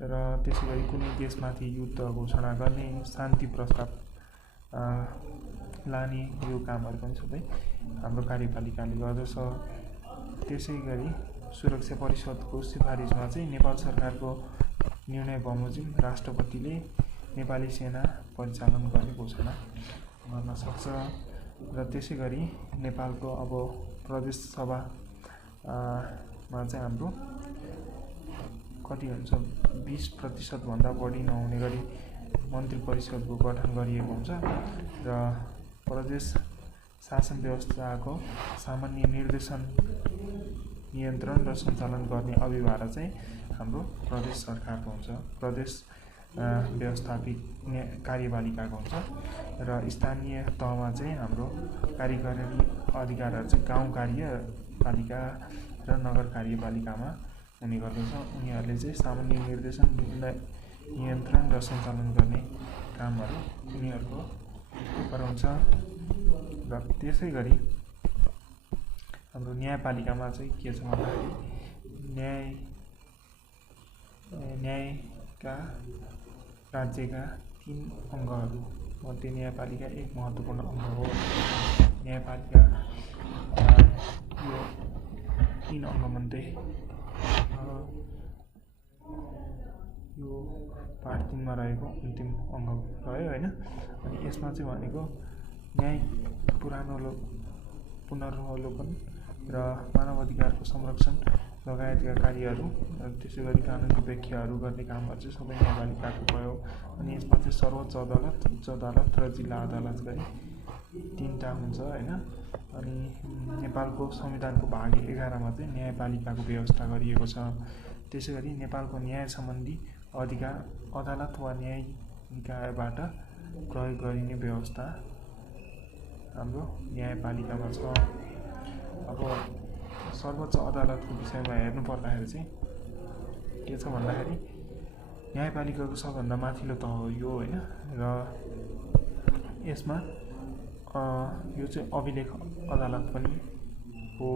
र त्यसै गरी कुनै देशमाथि युद्ध घोषणा गर्ने, शान्ति प्रस्ताव लाने यो कामहरू पनि सबै हाम्रो कार्यपालिकाले गर्दछ। त्यसै गरी सुरक्षा परिषदको सिफारिसमा चाहिँ नेपाल सरकारको निर्णय बमोजिम राष्ट्रपतिले नेपाली सेना परिचालन गर्ने घोषणा गर्न सक्छ। र त्यसै गरी नेपालको अब प्रदेश सभामा चाहिँ हाम्रो कति हुन्छ 20% भन्दा बढी नहुने गरी मन्त्री परिषदको गठन गरिएको हुन्छ र प्रदेश शासन व्यवस्थाको सामान्य निर्देशन, नियन्त्रण र सञ्चालन गर्ने अभिभार चाहिँ हाम्रो प्रदेश सरकारको हुन्छ, प्रदेश व्यवस्थापित कार्यपालिकाको हुन्छ। र स्थानीय तहमा चाहिँ हाम्रो कार्यकारी अधिकारहरू चाहिँ गाउँ कार्यपालिका र नगर कार्यपालिकामा हुने गर्दछ। उनीहरूले चाहिँ सामान्य निर्देशन, नियन्त्रण र सञ्चालन गर्ने कामहरू उनीहरूको उपर हुन्छ। र त्यसै गरी हाम्रो न्यायपालिकामा चाहिँ के छ भन्दाखेरि न्यायका राज्यका 3 अङ्गहरू मध्ये न्यायपालिका एक महत्त्वपूर्ण अङ्ग हो। न्यायपालिका यो 3 अङ्गमध्ये यो पार्ट 3 मा रहेको अन्तिम अङ्ग रह्यो होइन। अनि यसमा चाहिँ भनेको न्याय पुनरावलोकन र मानव अधिकारको संरक्षण लगायतका कार्यहरू, त्यसै गरी कानुनको व्याख्याहरू गर्ने कामहरू चाहिँ सबै न्यायपालिकाको भयो। अनि यसमा चाहिँ सर्वोच्च अदालत, उच्च अदालत र जिल्ला अदालत गरी 3टा हुन्छ होइन। अनि नेपालको संविधानको भाग 11 मा चाहिँ न्यायपालिकाको व्यवस्था गरिएको छ। त्यसै गरी नेपालको न्याय सम्बन्धी अधिकार अदालत वा न्याय निकायबाट प्रयोग गरिने व्यवस्था हाम्रो न्यायपालिकामा छ। अब सर्वोच्च अदालतको विषयमा हेर्नु पर्दाखेरि चाहिँ के छ भन्दाखेरि न्यायपालिकाको सबभन्दा माथिल्लो तह हो यो होइन, र यसमा यो चाहिँ अभिलेख अदालत पनि हो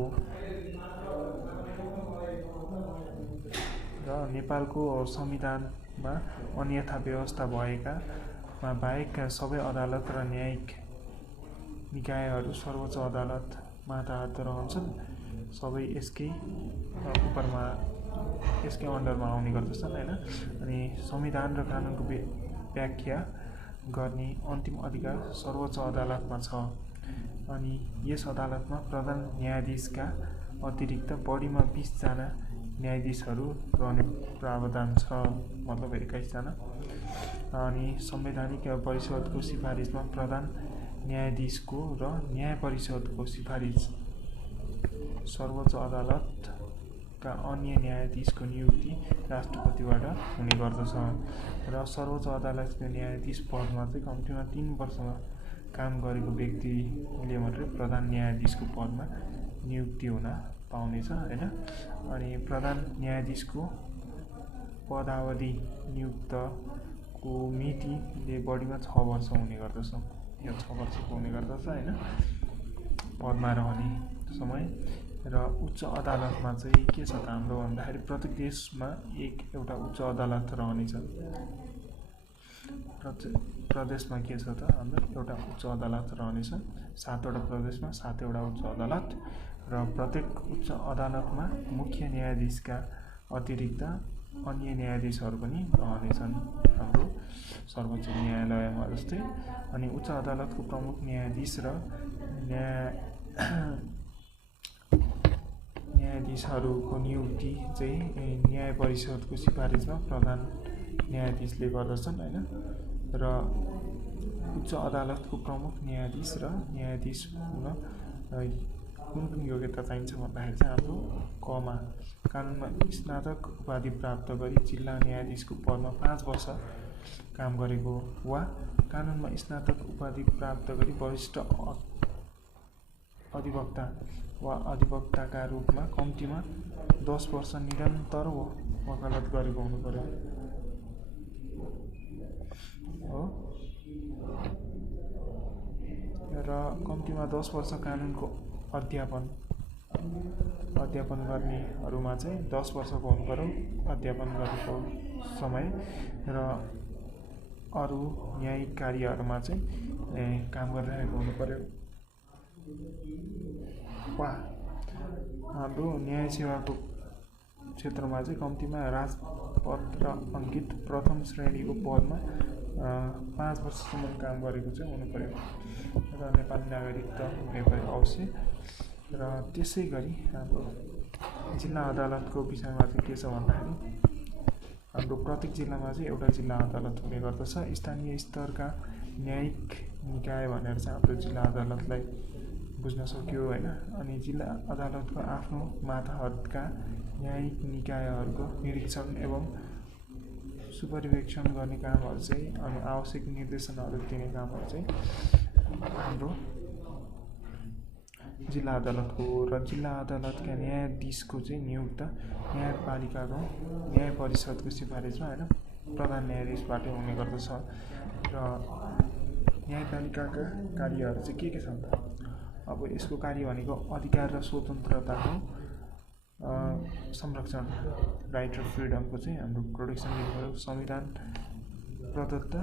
र नेपालको संविधानमा अन्यथा व्यवस्था भएकामा बाहेक सबै अदालत र न्यायिक निकायहरू सर्वोच्च अदालतमा तहत रहन्छन्। सबै यसकै अन्डरमा आउने गर्दछन् होइन। अनि संविधान र कानुनको व्याख्या गर्ने अन्तिम अधिकार सर्वोच्च अदालतमा छ। अनि यस अदालतमा प्रधान न्यायाधीशका अतिरिक्त बढीमा 20 जना न्यायाधीशहरू रहने प्रावधान छ, मतलब 21 जना। अनि संवैधानिक परिषदको सिफारिसमा प्रधान न्यायाधीशको र न्याय परिषदको सिफारिस सर्वोच्च अदालतका अन्य न्यायाधीशको नियुक्ति राष्ट्रपतिबाट हुने गर्दछ। र सर्वोच्च अदालतको न्यायाधीश पदमा चाहिँ कम्तीमा 3 वर्षमा काम गरेको व्यक्तिले मात्रै प्रधान न्यायाधीशको पदमा नियुक्ति हुन पाउनेछ होइन। अनि प्रधान न्यायाधीशको पदावधि नियुक्तको मितिले बढीमा 6 वर्ष हुने गर्दछ। यो 6 वर्षको हुने गर्दछ होइन पदमा रहने समय। र उच्च अदालतमा चाहिँ के छ त हाम्रो भन्दाखेरि प्रत्येक देशमा एउटा उच्च अदालत रहनेछ। प्रदेशमा के छ त हाम्रो एउटा उच्च अदालत रहनेछ। 7वटा प्रदेशमा 7वटा उच्च अदालत, र प्रत्येक उच्च अदालतमा मुख्य न्यायाधीशका अतिरिक्त अन्य न्यायाधीशहरू पनि रहनेछन् हाम्रो सर्वोच्च न्यायालयमा जस्तै। अनि उच्च अदालतको प्रमुख न्यायाधीश र न्यायाधीशहरूको नियुक्ति चाहिँ न्याय परिषदको सिफारिसमा प्रधान न्यायाधीशले गर्दछन् होइन। र उच्च अदालतको प्रमुख न्यायाधीश र न्यायाधीश हुन कुन योग्यता चाहिन्छ भन्दाखेरि चाहिँ हाम्रो कमा कानुनमा स्नातक उपाधि प्राप्त गरी जिल्ला न्यायाधीशको पदमा 5 वर्ष काम गरेको, वा कानुनमा स्नातक उपाधि प्राप्त गरी वरिष्ठ अधिवक्ता वा अधिवक्ताका रूपमा कम्तीमा 10 वर्ष निरन्तर वकालत गरेको हुनु पर्यो हो। र कम्तीमा 10 वर्ष कानुनको अध्यापन गर्नेहरूमा चाहिँ 10 वर्षको हुनु पर्यो अध्यापन गरेको समय। र अरू न्यायिक कार्यहरूमा चाहिँ काम गरिरहेको हुनु पर्यो। वा हाम्रो न्याय सेवाको क्षेत्रमा चाहिँ कम्तीमा राजपत्र अङ्कित प्रथम श्रेणीको पदमा 5 वर्षसम्म काम गरेको चाहिँ हुनु पर्यो र नेपाली नागरिकता हुने पर्यो अवश्य। र त्यसै गरी हाम्रो जिल्ला अदालतको विषयमा चाहिँ के छ भन्दाखेरि हाम्रो प्रत्येक जिल्लामा चाहिँ एउटा जिल्ला अदालत हुने गर्दछ। स्थानीय स्तरका न्यायिक निकाय भनेर चाहिँ हाम्रो जिल्ला अदालतलाई बुझ्न सक्यो होइन। अनि जिल्ला अदालतको आफ्नो मातहतका न्यायिक निकायहरूको निरीक्षण एवं सुपरिवेक्षण गर्ने कामहरू चाहिँ अनि आवश्यक निर्देशनहरू दिने कामहरू चाहिँ हाम्रो जिल्ला अदालतको र जिल्ला अदालतका न्यायाधीशको चाहिँ नियुक्त न्यायपालिकाको न्याय परिषदको सिफारिसमा होइन प्रधान न्यायाधीशबाटै हुने गर्दछ। र न्यायपालिकाका कार्यहरू चाहिँ के छन् त? अब यसको कार्य भनेको अधिकार र स्वतन्त्रताको संरक्षण, राइट र फ्रिडमको चाहिँ हाम्रो प्रोटेक्सन दिनुभयो। संविधान प्रदत्त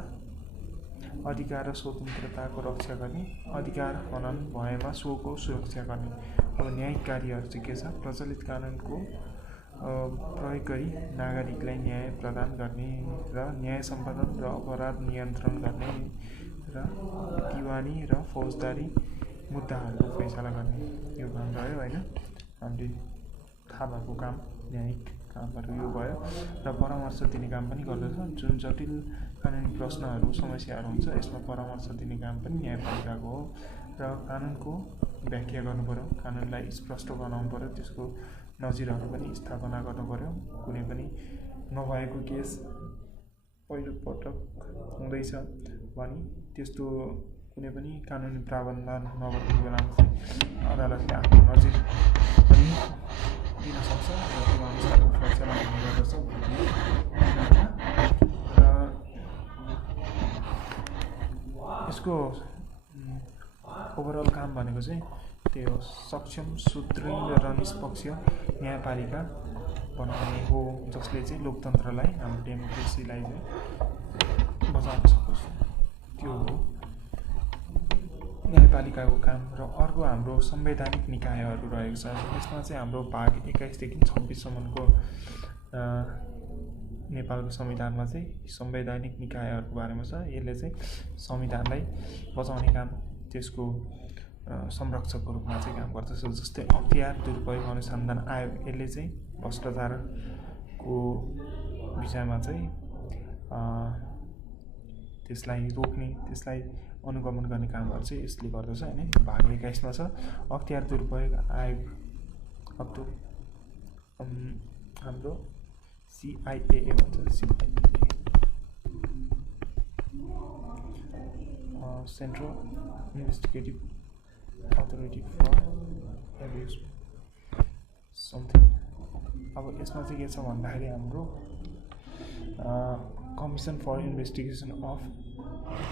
अधिकार र स्वतन्त्रताको रक्षा गर्ने, अधिकार हनन भएमा सोको सुरक्षा गर्ने। अब न्यायिक कार्यहरू चाहिँ के छ? प्रचलित कानुनको प्रयोग गरी नागरिकलाई न्याय प्रदान गर्ने र न्याय सम्पादन र अपराध नियन्त्रण गर्ने र दिवानी र फौजदारी मुद्दाहरूको फैसला गर्ने यो काम रह्यो होइन। हामीले थाहा भएको काम न्यायिक कामहरू यो भयो। र परामर्श दिने काम पनि गर्दछ। जुन जटिल कानुनी प्रश्नहरू समस्याहरू हुन्छ यसमा परामर्श दिने काम पनि न्यायपालिकाको हो। र कानुनको व्याख्या गर्नु पर्यो, कानुनलाई स्पष्ट बनाउनु पर्यो, त्यसको नजिरहरू पनि स्थापना गर्नु पर्यो। कुनै पनि नभएको केस पहिलो पटक हुँदैछ भने त्यस्तो कुनै पनि कानुनी प्रावधान नभएको बेलामा चाहिँ अदालतले आफ्नो नजिर पनि दिन सक्छ र त्यो अनुसारको फैसला हुने गर्दछ र यसको ओभरअल काम भनेको चाहिँ त्यही हो, सक्षम, सुदृढ र निष्पक्ष न्यायपालिका बनाउने हो जसले चाहिँ लोकतन्त्रलाई, हाम्रो डेमोक्रेसीलाई चाहिँ बचाउन सकोस्। त्यो हो न्यायपालिकाको काम। र अर्को हाम्रो संवैधानिक निकायहरू रहेको छ। यसमा चाहिँ हाम्रो भाग 21 देखि 26सम्मको नेपालको संविधानमा चाहिँ संवैधानिक निकायहरूको बारेमा छ। यसले चाहिँ संविधानलाई बचाउने काम, त्यसको संरक्षकको रूपमा चाहिँ काम गर्दछ। जस्तै अख्तियार दुरुपयोग अनुसन्धान आयोग, यसले चाहिँ भ्रष्टाचारको विषयमा चाहिँ त्यसलाई रोक्ने, त्यसलाई अनुगमन गर्ने कामहरू चाहिँ यसले गर्दछ हैन। भाग 21 मा छ अख्तियार दुरुपयोग आयोग हाम्रो CIAA भन्छ, central investigative authority for abuse something. अब यसमा चाहिँ के छ भन्दाखेरि हाम्रो commission for investigation of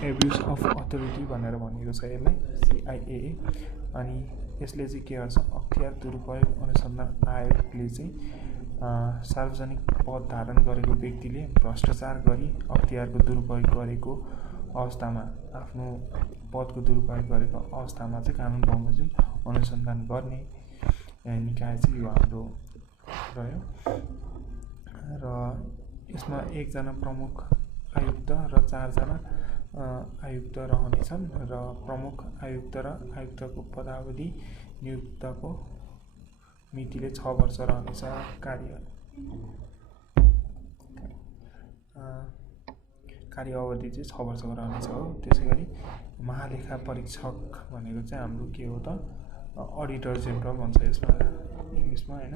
abuse of authority भनेर भनिएको छ यसलाई, CIAA। अनि यसले चाहिँ के गर्छ, अख्तियार दुरुपयोग अनुसन्धान आयोगले चाहिँ सार्वजनिक पद धारण गरेको व्यक्तिले भ्रष्टाचार गरी अख्तियारको दुरुपयोग गरेको अवस्थामा, आफ्नो पदको दुरुपयोग गरेको अवस्थामा चाहिँ कानुन बमोजिम अनुसन्धान गर्ने निकाय चाहिँ यो हाम्रो रह्यो। र यसमा 1 जना प्रमुख आयुक्त र 4 जना आयुक्त रहनेछन् र प्रमुख आयुक्त र आयुक्तको पदावधि नियुक्तको मितिले 6 वर्ष रहनेछ। कार्य अवधि चाहिँ 6 वर्षको रहनेछ हो। त्यसैगरी महालेखा परीक्षक भनेको चाहिँ हाम्रो के हो त, अडिटर जेनरल भन्छ यसमा इङ्ग्लिसमा हैन,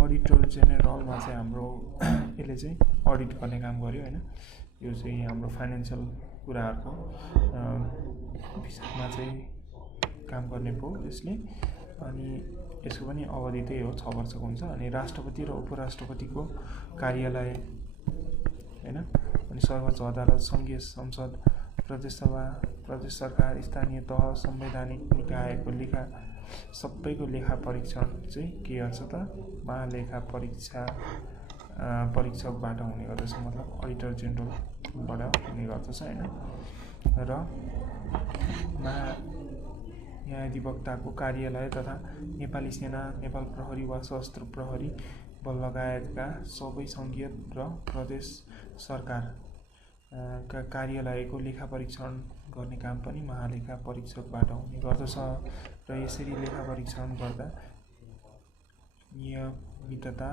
अडिटर जेनरलमा चाहिँ हाम्रो यसले चाहिँ अडिट गर्ने काम गर्यो हैन। यो चाहिँ हाम्रो फाइनेन्शियल कुराहरूको विषयमा चाहिँ काम गर्ने पो यसले। अनि यसको पनि अवधि त्यही हो, 6 वर्षको हुन्छ। अनि राष्ट्रपति र उपराष्ट्रपतिको कार्यालय हैन, अनि सर्वोच्च अदालत, संघीय संसद, प्रदेश सभा, प्रदेश सरकार, स्थानीय तह, संवैधानिक निकायको लेखा सबैको लेखा परीक्षण चाहिँ के गर्छ त, महालेखा परीक्षकबाट हुने गर्दछ, मतलब अडिटर जेनरलबाट हुने गर्दछ हैन। र न्यायाधिवक्ताको कार्यालय तथा नेपाली सेना, नेपाल प्रहरी वा सशस्त्र प्रहरी बल लगायतका सबै संघीय र प्रदेश सरकार का कार्यालयको लेखा परीक्षण गर्ने काम पनि महालेखा परीक्षकबाट हुने गर्दछ। र यसरी लेखा परीक्षण गर्दा नियमितता,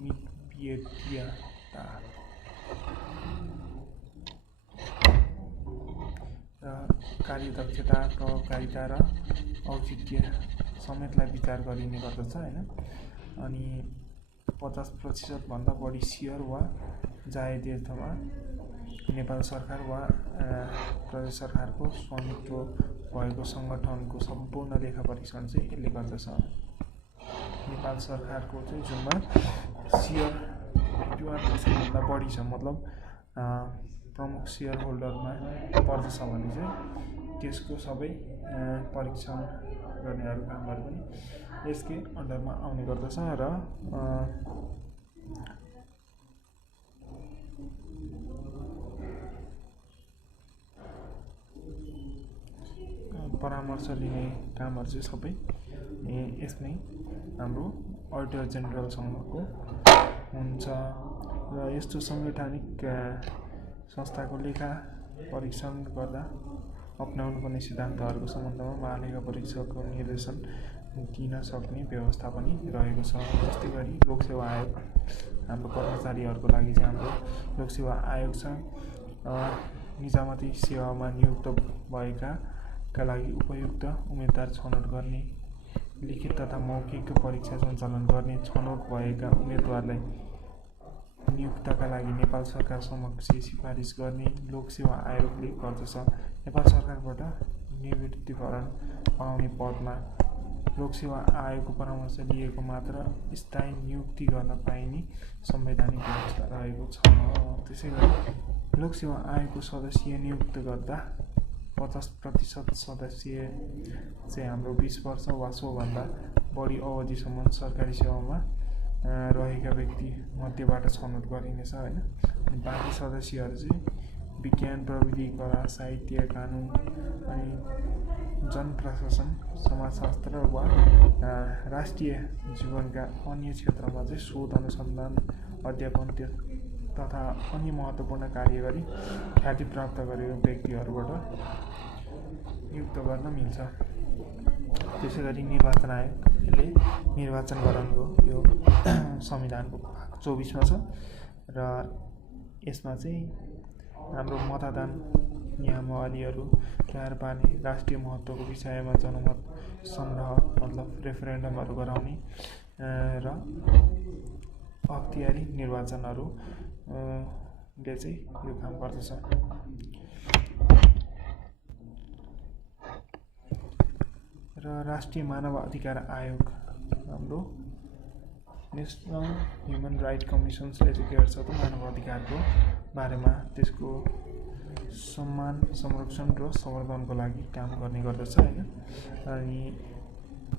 मितव्ययिता र कार्यदक्षता, प्रभावकारिता र औचित्य समेतलाई विचार गरिने गर्दछ हैन। अनि 50% भन्दा बढी सेयर वा जायदादमा नेपाल सरकार वा प्रदेश सरकारको स्वामित्व भएको सङ्गठनको सम्पूर्ण लेखा परीक्षण चाहिँ यसले गर्दछ। नेपाल सरकारको चाहिँ जुनमा सेयर 50%भन्दा बढी छ, मतलब प्रमुख सेयर होल्डरमा पर्दछ भने चाहिँ त्यसको सबै परीक्षण गर्नेहरू कामहरू पनि यसकै अन्डरमा आउने गर्दछ। र परामर्श लिने कामहरू चाहिँ सबै यसमै हाम्रो अडिटर जेनरलसँगको हुन्छ। र यस्तो संवैधानिक संस्थाको लेखा परीक्षण गर्दा अपनाउनु पर्ने सिद्धान्तहरूको सम्बन्धमा महालेखा परीक्षकको निर्देशन दिन सक्ने व्यवस्था पनि रहेको छ। जस्तै गरी लोकसेवा आयोग, हाम्रो कर्मचारीहरूको लागि चाहिँ हाम्रो लोकसेवा आयोग छ। निजामती सेवामा नियुक्त भएकाका लागि उपयुक्त उम्मेदवार छनौट गर्ने, लिखित तथा मौखिक परीक्षा सञ्चालन गर्ने, छनौट भएका उम्मेदवारलाई नियुक्तका लागि नेपाल सरकार समक्ष सिफारिस गर्ने लोकसेवा आयोगले गर्दछ। नेपाल सरकारबाट निवृत्तिभरण पाउने पदमा लोकसेवा आयोगको परामर्श लिएको मात्र स्थायी नियुक्ति गर्न पाइने संवैधानिक व्यवस्था रहेको छ। त्यसै गरी लोकसेवा आयोगको सदस्य नियुक्त गर्दा 50% सदस्य चाहिँ हाम्रो 20 वर्ष वा सोभन्दा बढी अवधिसम्म सरकारी सेवामा रहेका व्यक्ति मध्येबाट छनौट गरिनेछ होइन। अनि बाँकी सदस्यहरू चाहिँ विज्ञान, प्रविधि, कला, साहित्य, कानुन अनि जनप्रशासन, समाजशास्त्र वा राष्ट्रिय जीवनका अन्य क्षेत्रमा चाहिँ शोध, अनुसन्धान, अध्यापन तथा अन्य महत्त्वपूर्ण कार्य गरी ख्याति प्राप्त गरेका व्यक्तिहरूबाट नियुक्त गर्न मिल्छ। त्यसै गरी निर्वाचन आयोगले निर्वाचन गराउनुको यो संविधानको भाग 24 मा छ र यसमा चाहिँ हाम्रो मतदान नियमावलीहरू तयार पार्ने, राष्ट्रिय महत्त्वको विषयमा जनमत संग्रह मतलब रेफरेन्डमहरू गराउने र अख्तियारी निर्वाचनहरूले चाहिँ यो काम गर्दछ। र राष्ट्रिय मानव अधिकार आयोग हाम्रो नेसनल ह्युमन राइट कमिसन्सले चाहिँ के गर्छ त मानव अधिकारको बारेमा त्यसको सम्मान, संरक्षण र संवर्धनको लागि काम गर्ने गर्दछ होइन। अनि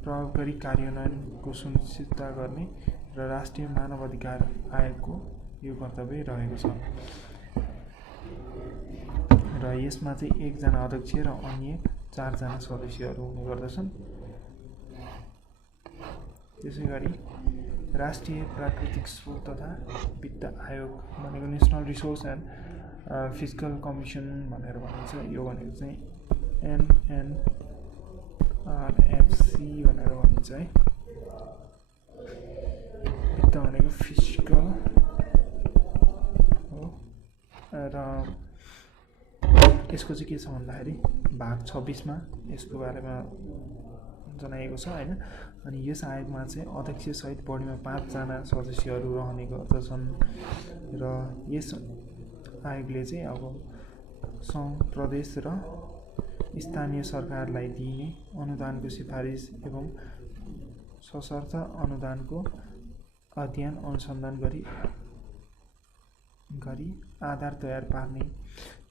प्रभावकारी कार्यान्वयनको सुनिश्चितता गर्ने र राष्ट्रिय मानव अधिकार आयोगको यो कर्तव्य रहेको छ। र यसमा चाहिँ 1 जना अध्यक्ष र अन्य 4 जना सदस्यहरू हुने गर्दछन्। त्यसै गरी राष्ट्रिय प्राकृतिक स्रोत तथा वित्त आयोग भनेको national resource and fiscal commission भनेर भनिन्छ। यो भनेको चाहिँ NNRFC भनेर भनिन्छ है। वित्त भनेको फिस्कल हो र यसको चाहिँ के छ भन्दाखेरि भाग 26 मा यसको बारेमा जनाएको छ होइन। अनि यस आयोगमा चाहिँ अध्यक्ष सहित बढीमा 5 जना सदस्यहरू रहने गर्दछन् र यस आयोगले चाहिँ अब सङ्घ, प्रदेश र स्थानीय सरकारलाई दिइने अनुदानको सिफारिस एवं सशर्त अनुदानको अध्ययन अनुसन्धान गरी आधार तयार पार्ने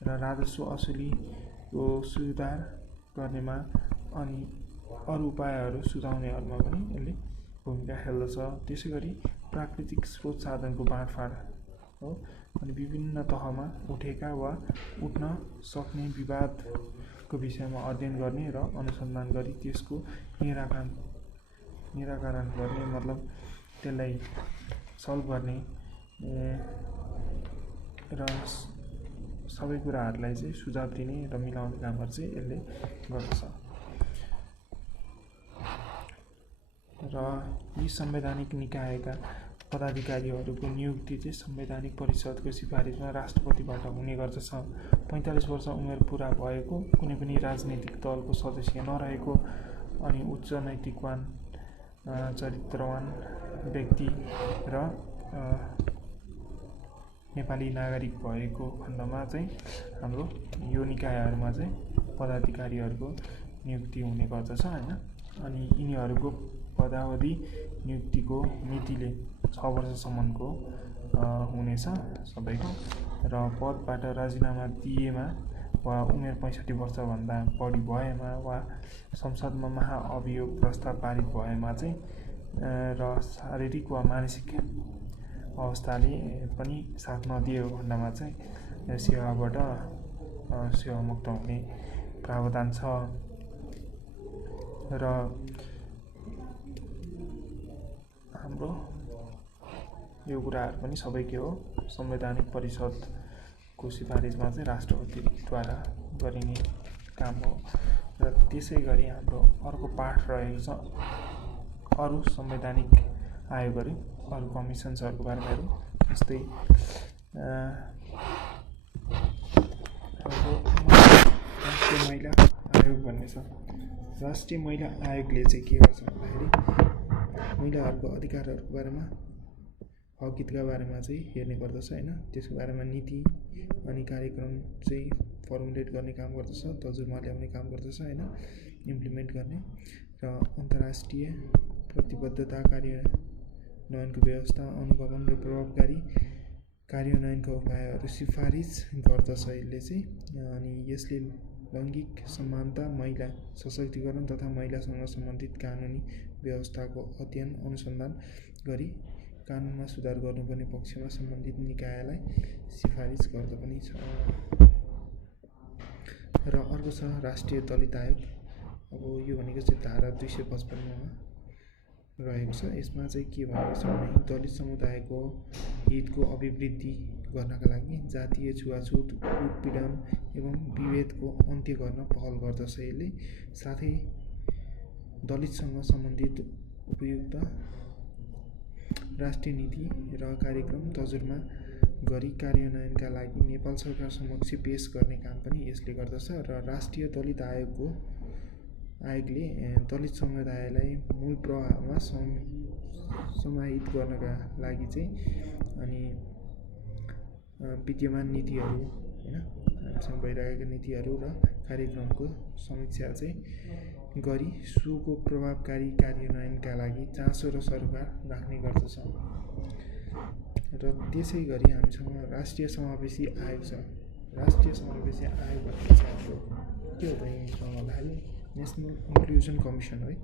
र राजस्व असुलीको सुधार गर्नेमा अनि अरू उपायहरू सुझाउनेहरूमा पनि यसले भूमिका खेल्दछ। त्यसै गरी प्राकृतिक स्रोत साधनको बाँडफाँड हो अनि विभिन्न तहमा उठेका वा उठ्न सक्ने विवादको विषयमा अध्ययन गर्ने र अनुसन्धान गरी त्यसको निराकरण गर्ने मतलब त्यसलाई सल्भ गर्ने र सबै कुराहरूलाई चाहिँ सुझाव दिने र मिलाउने कामहरू चाहिँ यसले गर्दछ। र यी संवैधानिक निकायका पदाधिकारीहरूको नियुक्ति चाहिँ संवैधानिक परिषदको सिफारिसमा राष्ट्रपतिबाट हुने गर्दछ। 45 वर्ष उमेर पुरा भएको, कुनै पनि राजनीतिक दलको सदस्य नरहेको अनि उच्च नैतिकवान चरित्रवान व्यक्ति र नेपाली नागरिक भएको खण्डमा चाहिँ हाम्रो यो निकायहरूमा चाहिँ पदाधिकारीहरूको नियुक्ति हुने गर्दछ होइन। अनि यिनीहरूको पदावधि नियुक्तिको मितिले 6 वर्षसम्मको हुनेछ सबैको र पदबाट राजीनामा दिएमा वा उमेर 65 वर्षभन्दा बढी भएमा वा संसदमा महाअभियोग प्रस्ताव पारित भएमा चाहिँ र शारीरिक वा मानसिक अवस्थाले पनि साथ नदिएको खण्डमा चाहिँ सेवाबाट सेवामुक्त हुने प्रावधान छ। र हाम्रो यो कुराहरू पनि सबै के हो संवैधानिक परिषदको सिफारिसमा चाहिँ राष्ट्रपतिद्वारा गरिने काम हो। र त्यसै गरी हाम्रो अर्को पाठ रहेको छ अरू संवैधानिक आयोगहरू, अरू कमिसन्सहरूको बारेमा हेरौँ। जस्तै राष्ट्रिय महिला आयोग भन्ने छ। राष्ट्रिय महिला आयोगले चाहिँ के गर्छ भन्दाखेरि महिलाहरूको अधिकारहरूको बारेमा हक हितका बारेमा चाहिँ हेर्ने गर्दछ हैन। त्यसको बारेमा नीति अनि कार्यक्रम चाहिँ फर्मुलेट गर्ने काम गर्दछ, तजुर्मा ल्याउने काम गर्दछ हैन, इम्प्लिमेन्ट गर्ने। र अन्तर्राष्ट्रिय प्रतिबद्धता कार्यान्वयनको व्यवस्था, अनुगमन र प्रभावकारी कार्यान्वयनका उपायहरू सिफारिस गर्दछ यसले चाहिँ। अनि यसले लैङ्गिक समानता, महिला सशक्तिकरण तथा महिलासँग सम्बन्धित कानुनी व्यवस्थाको अध्ययन अनुसन्धान गरी कानुनमा सुधार गर्नुपर्ने पक्षमा सम्बन्धित निकायलाई सिफारिस गर्दा पनि छ। र अर्को छ राष्ट्रिय दलित आयोग। अब यो भनेको चाहिँ धारा 255 मा रहेको छ। यसमा चाहिँ के भनेको छ भने दलित समुदायको हितको अभिवृद्धि गर्नका लागि जातीय छुवाछुत, उत्पीडन एवं विभेदको अन्त्य गर्न पहल गर्दछ यसले। साथै दलितसँग सम्बन्धित उपयुक्त राष्ट्रिय नीति र कार्यक्रम तजुर्मा गरी कार्यान्वयनका लागि नेपाल सरकार समक्ष पेश गर्ने काम पनि यसले गर्दछ। र राष्ट्रिय दलित आयोगले दलित समुदायलाई मूल प्रवाहमा समाहित गर्नका लागि चाहिँ अनि विद्यमान नीतिहरू हैन, हामीसँग भइरहेका नीतिहरू र कार्यक्रमको समीक्षा चाहिँ गरी सोको प्रभावकारी कार्यान्वयनका लागि चासो र सरोकार राख्ने गर्दछ। र त्यसै गरी हामीसँग राष्ट्रिय समावेशी आयोग छ। राष्ट्रिय समावेशी आयोग भनेको चाहिँ हाम्रो के हो त इङ्ग्लिसमा भन्दाखेरि नेसनल इन्क्लुजन कमिसन है।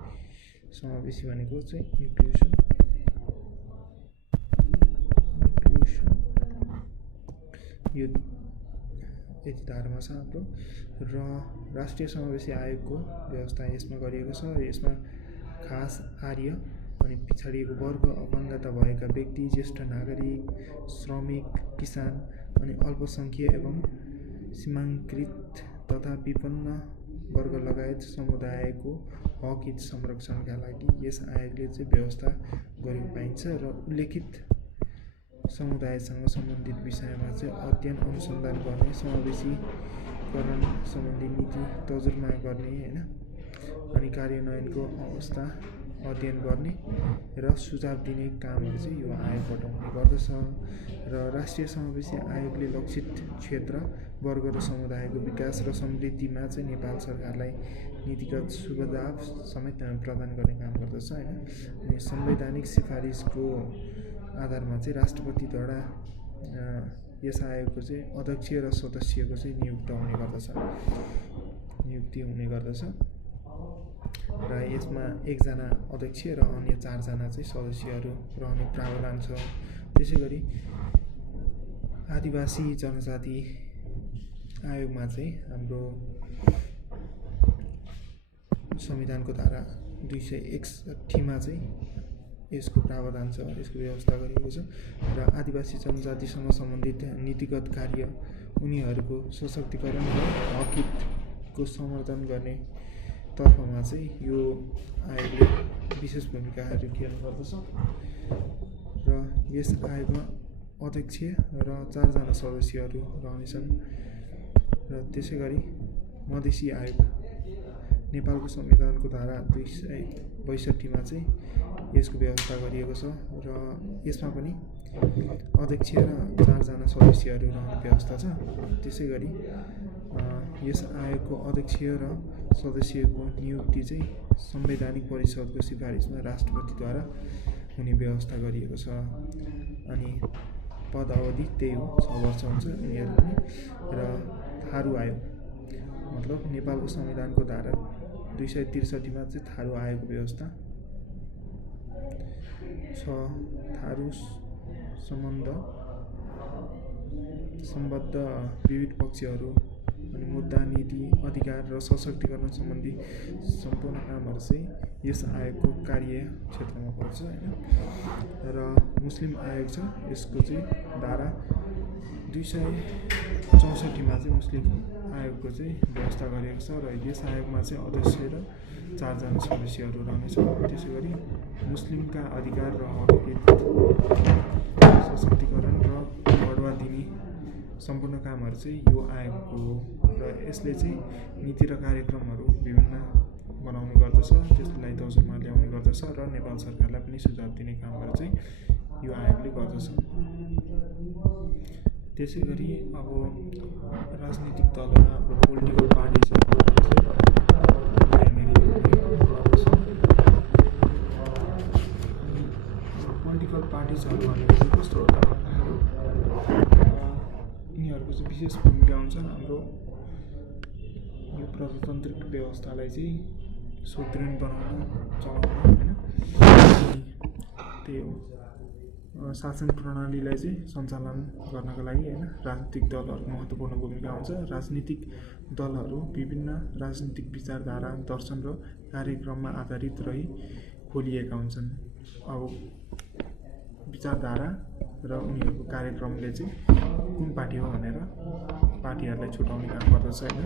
समावेशी भनेको चाहिँ इन्क्लुजन यो यति धारामा छ हाम्रो। र राष्ट्रिय समावेशी आयोगको व्यवस्था यसमा गरिएको छ। यसमा खास आर्य अनि पिछडिएको वर्ग, अपाङ्गता भएका व्यक्ति, ज्येष्ठ नागरिक, श्रमिक, किसान अनि अल्पसङ्ख्यक एवं सीमाङ्कृत तथा विपन्न वर्ग लगायत समुदायको हक हित संरक्षणका लागि यस आयोगले चाहिँ व्यवस्था गरेको पाइन्छ। र उल्लेखित समुदायसँग सम्बन्धित विषयमा चाहिँ अध्ययन अनुसन्धान गर्ने, समावेशीकरण सम्बन्धी नीति तजुर्मा गर्ने हैन, अनि कार्यान्वयनको अवस्था अध्ययन गर्ने र सुझाव दिने कामहरू चाहिँ यो आयोगबाट हुने गर्दछ। र राष्ट्रिय समावेशी आयोगले लक्षित क्षेत्र, वर्ग र समुदायको विकास र समृद्धिमा चाहिँ नेपाल सरकारलाई नीतिगत सुझाव समेत प्रदान गर्ने काम गर्दछ हैन। अनि संवैधानिक सिफारिसको आधारमा चाहिँ राष्ट्रपतिद्वारा यस आयोगको चाहिँ अध्यक्ष र सदस्यको चाहिँ नियुक्ति हुने गर्दछ। र यसमा 1 जना अध्यक्ष र अन्य 4 जना चाहिँ सदस्यहरू रहने प्रावधान छ। त्यसै गरी आदिवासी जनजाति आयोगमा चाहिँ हाम्रो संविधानको धारा 261 मा चाहिँ यसको प्रावधान छ, यसको व्यवस्था गरिएको छ। र आदिवासी जनजातिसँग सम्बन्धित नीतिगत कार्य, उनीहरूको सशक्तिकरण र हक हितको समर्थन गर्ने तर्फमा चाहिँ यो आयोगले विशेष भूमिकाहरू खेल्ने गर्दछ। र यस आयोगमा अध्यक्ष र 4 जना सदस्यहरू रहनेछन्। र त्यसै गरी मधेसी आयोग नेपालको संविधानको धारा 262 मा चाहिँ यसको व्यवस्था गरिएको छ। र यसमा पनि अध्यक्ष र 4 जना सदस्यहरू रहने व्यवस्था छ। त्यसै गरी यस आयोगको अध्यक्ष र सदस्यको नियुक्ति चाहिँ संवैधानिक परिषदको सिफारिसमा राष्ट्रपतिद्वारा हुने व्यवस्था गरिएको छ। अनि पद अवधि त्यही हो, 6 वर्ष हुन्छ उनीहरू पनि। र थारू आयोग मतलब नेपालको संविधानको धारा 263 मा चाहिँ थारू आयोगको व्यवस्था छ। थारू सम्बद्ध विविध पक्षहरू अनि मुद्दा, नीति, अधिकार र सशक्तिकरण सम्बन्धी सम्पूर्ण कामहरू चाहिँ यस आयोगको कार्य क्षेत्रमा पर्छ हैन। र मुस्लिम आयोग छ। यसको चाहिँ धारा 264 मा चाहिँ मुस्लिम आयोगको चाहिँ व्यवस्था गरिएको छ। र यस आयोगमा चाहिँ अध्यक्ष र 4 जना सदस्यहरू रहनेछन्। त्यसै गरी मुस्लिमका अधिकार र हक हित, सशक्तिकरण र बढावा दिने सम्पूर्ण कामहरू चाहिँ यो आयोगको हो। र यसले चाहिँ नीति र कार्यक्रमहरू विभिन्न बनाउने गर्दछ, त्यसलाई तर्जुमा ल्याउने गर्दछ र नेपाल सरकारलाई पनि सुझाव दिने कामहरू चाहिँ यो आयोगले गर्दछ। त्यसै गरी अब राजनीतिक दलहरू हाम्रो पोलिटिकल पार्टिजहरू पोलिटिकल पार्टिजहरू भनेको चाहिँ कस्तो हो त भन्दाखेरि यिनीहरूको चाहिँ विशेष भूमिका हुन्छ हाम्रो यो प्रजातान्त्रिक व्यवस्थालाई चाहिँ सुदृढ बनाउन चलाउन होइन त्यही हो। शासन प्रणालीलाई चाहिँ सञ्चालन गर्नका लागि होइन राजनीतिक दलहरूको महत्त्वपूर्ण भूमिका हुन्छ। राजनीतिक दलहरू विभिन्न राजनीतिक विचारधारा दर्शन र कार्यक्रममा आधारित रही खोलिएका हुन्छन्। अब विचारधारा र उनीहरूको कार्यक्रमले चाहिँ कुन पार्टी हो भनेर पार्टीहरूलाई छुटाउने काम गर्दछ होइन।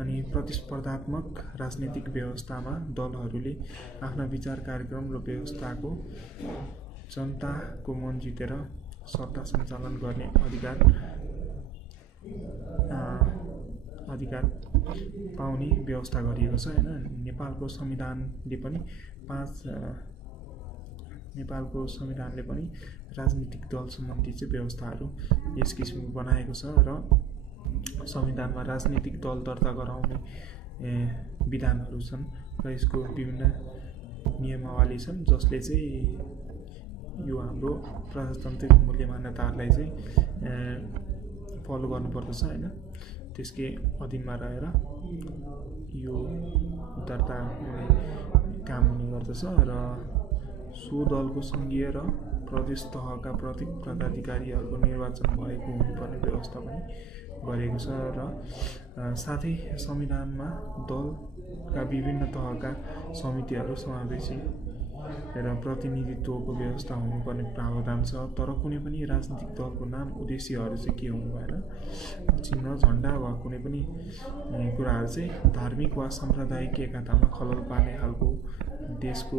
अनि प्रतिस्पर्धात्मक राजनीतिक व्यवस्थामा दलहरूले आफ्ना विचार कार्यक्रम र व्यवस्थाको जनताको मन जितेर सत्ता सञ्चालन गर्ने अधिकार पाउने व्यवस्था गरिएको छ होइन। नेपालको संविधानले पनि राजनीतिक दल सम्बन्धी चाहिँ व्यवस्थाहरू यस किसिमको बनाएको छ र संविधानमा राजनीतिक दल दर्ता गराउने विधानहरू छन् र यसको विभिन्न नियमावली छन् जसले चाहिँ यो हाम्रो प्रजातान्त्रिक मूल्य मान्यताहरूलाई चाहिँ फलो गर्नुपर्दछ होइन। त्यसकै अधीनमा रहेर यो दर्ता हुने काम हुने गर्दछ र सो दलको सङ्घीय र प्रदेश तहका प्रत्येक पदाधिकारीहरूको निर्वाचन भएको हुनुपर्ने व्यवस्था पनि गरेको छ र साथै संविधानमा दलका विभिन्न तहका समितिहरू समावेशी र प्रतिनिधित्वको व्यवस्था हुनुपर्ने प्रावधान छ। तर कुनै पनि राजनीतिक दलको नाम उद्देश्यहरू चाहिँ के हुनु भएन, चिन्ह झन्डा वा कुनै पनि कुराहरू चाहिँ धार्मिक वा साम्प्रदायिक एकतामा खलल पार्ने खालको देशको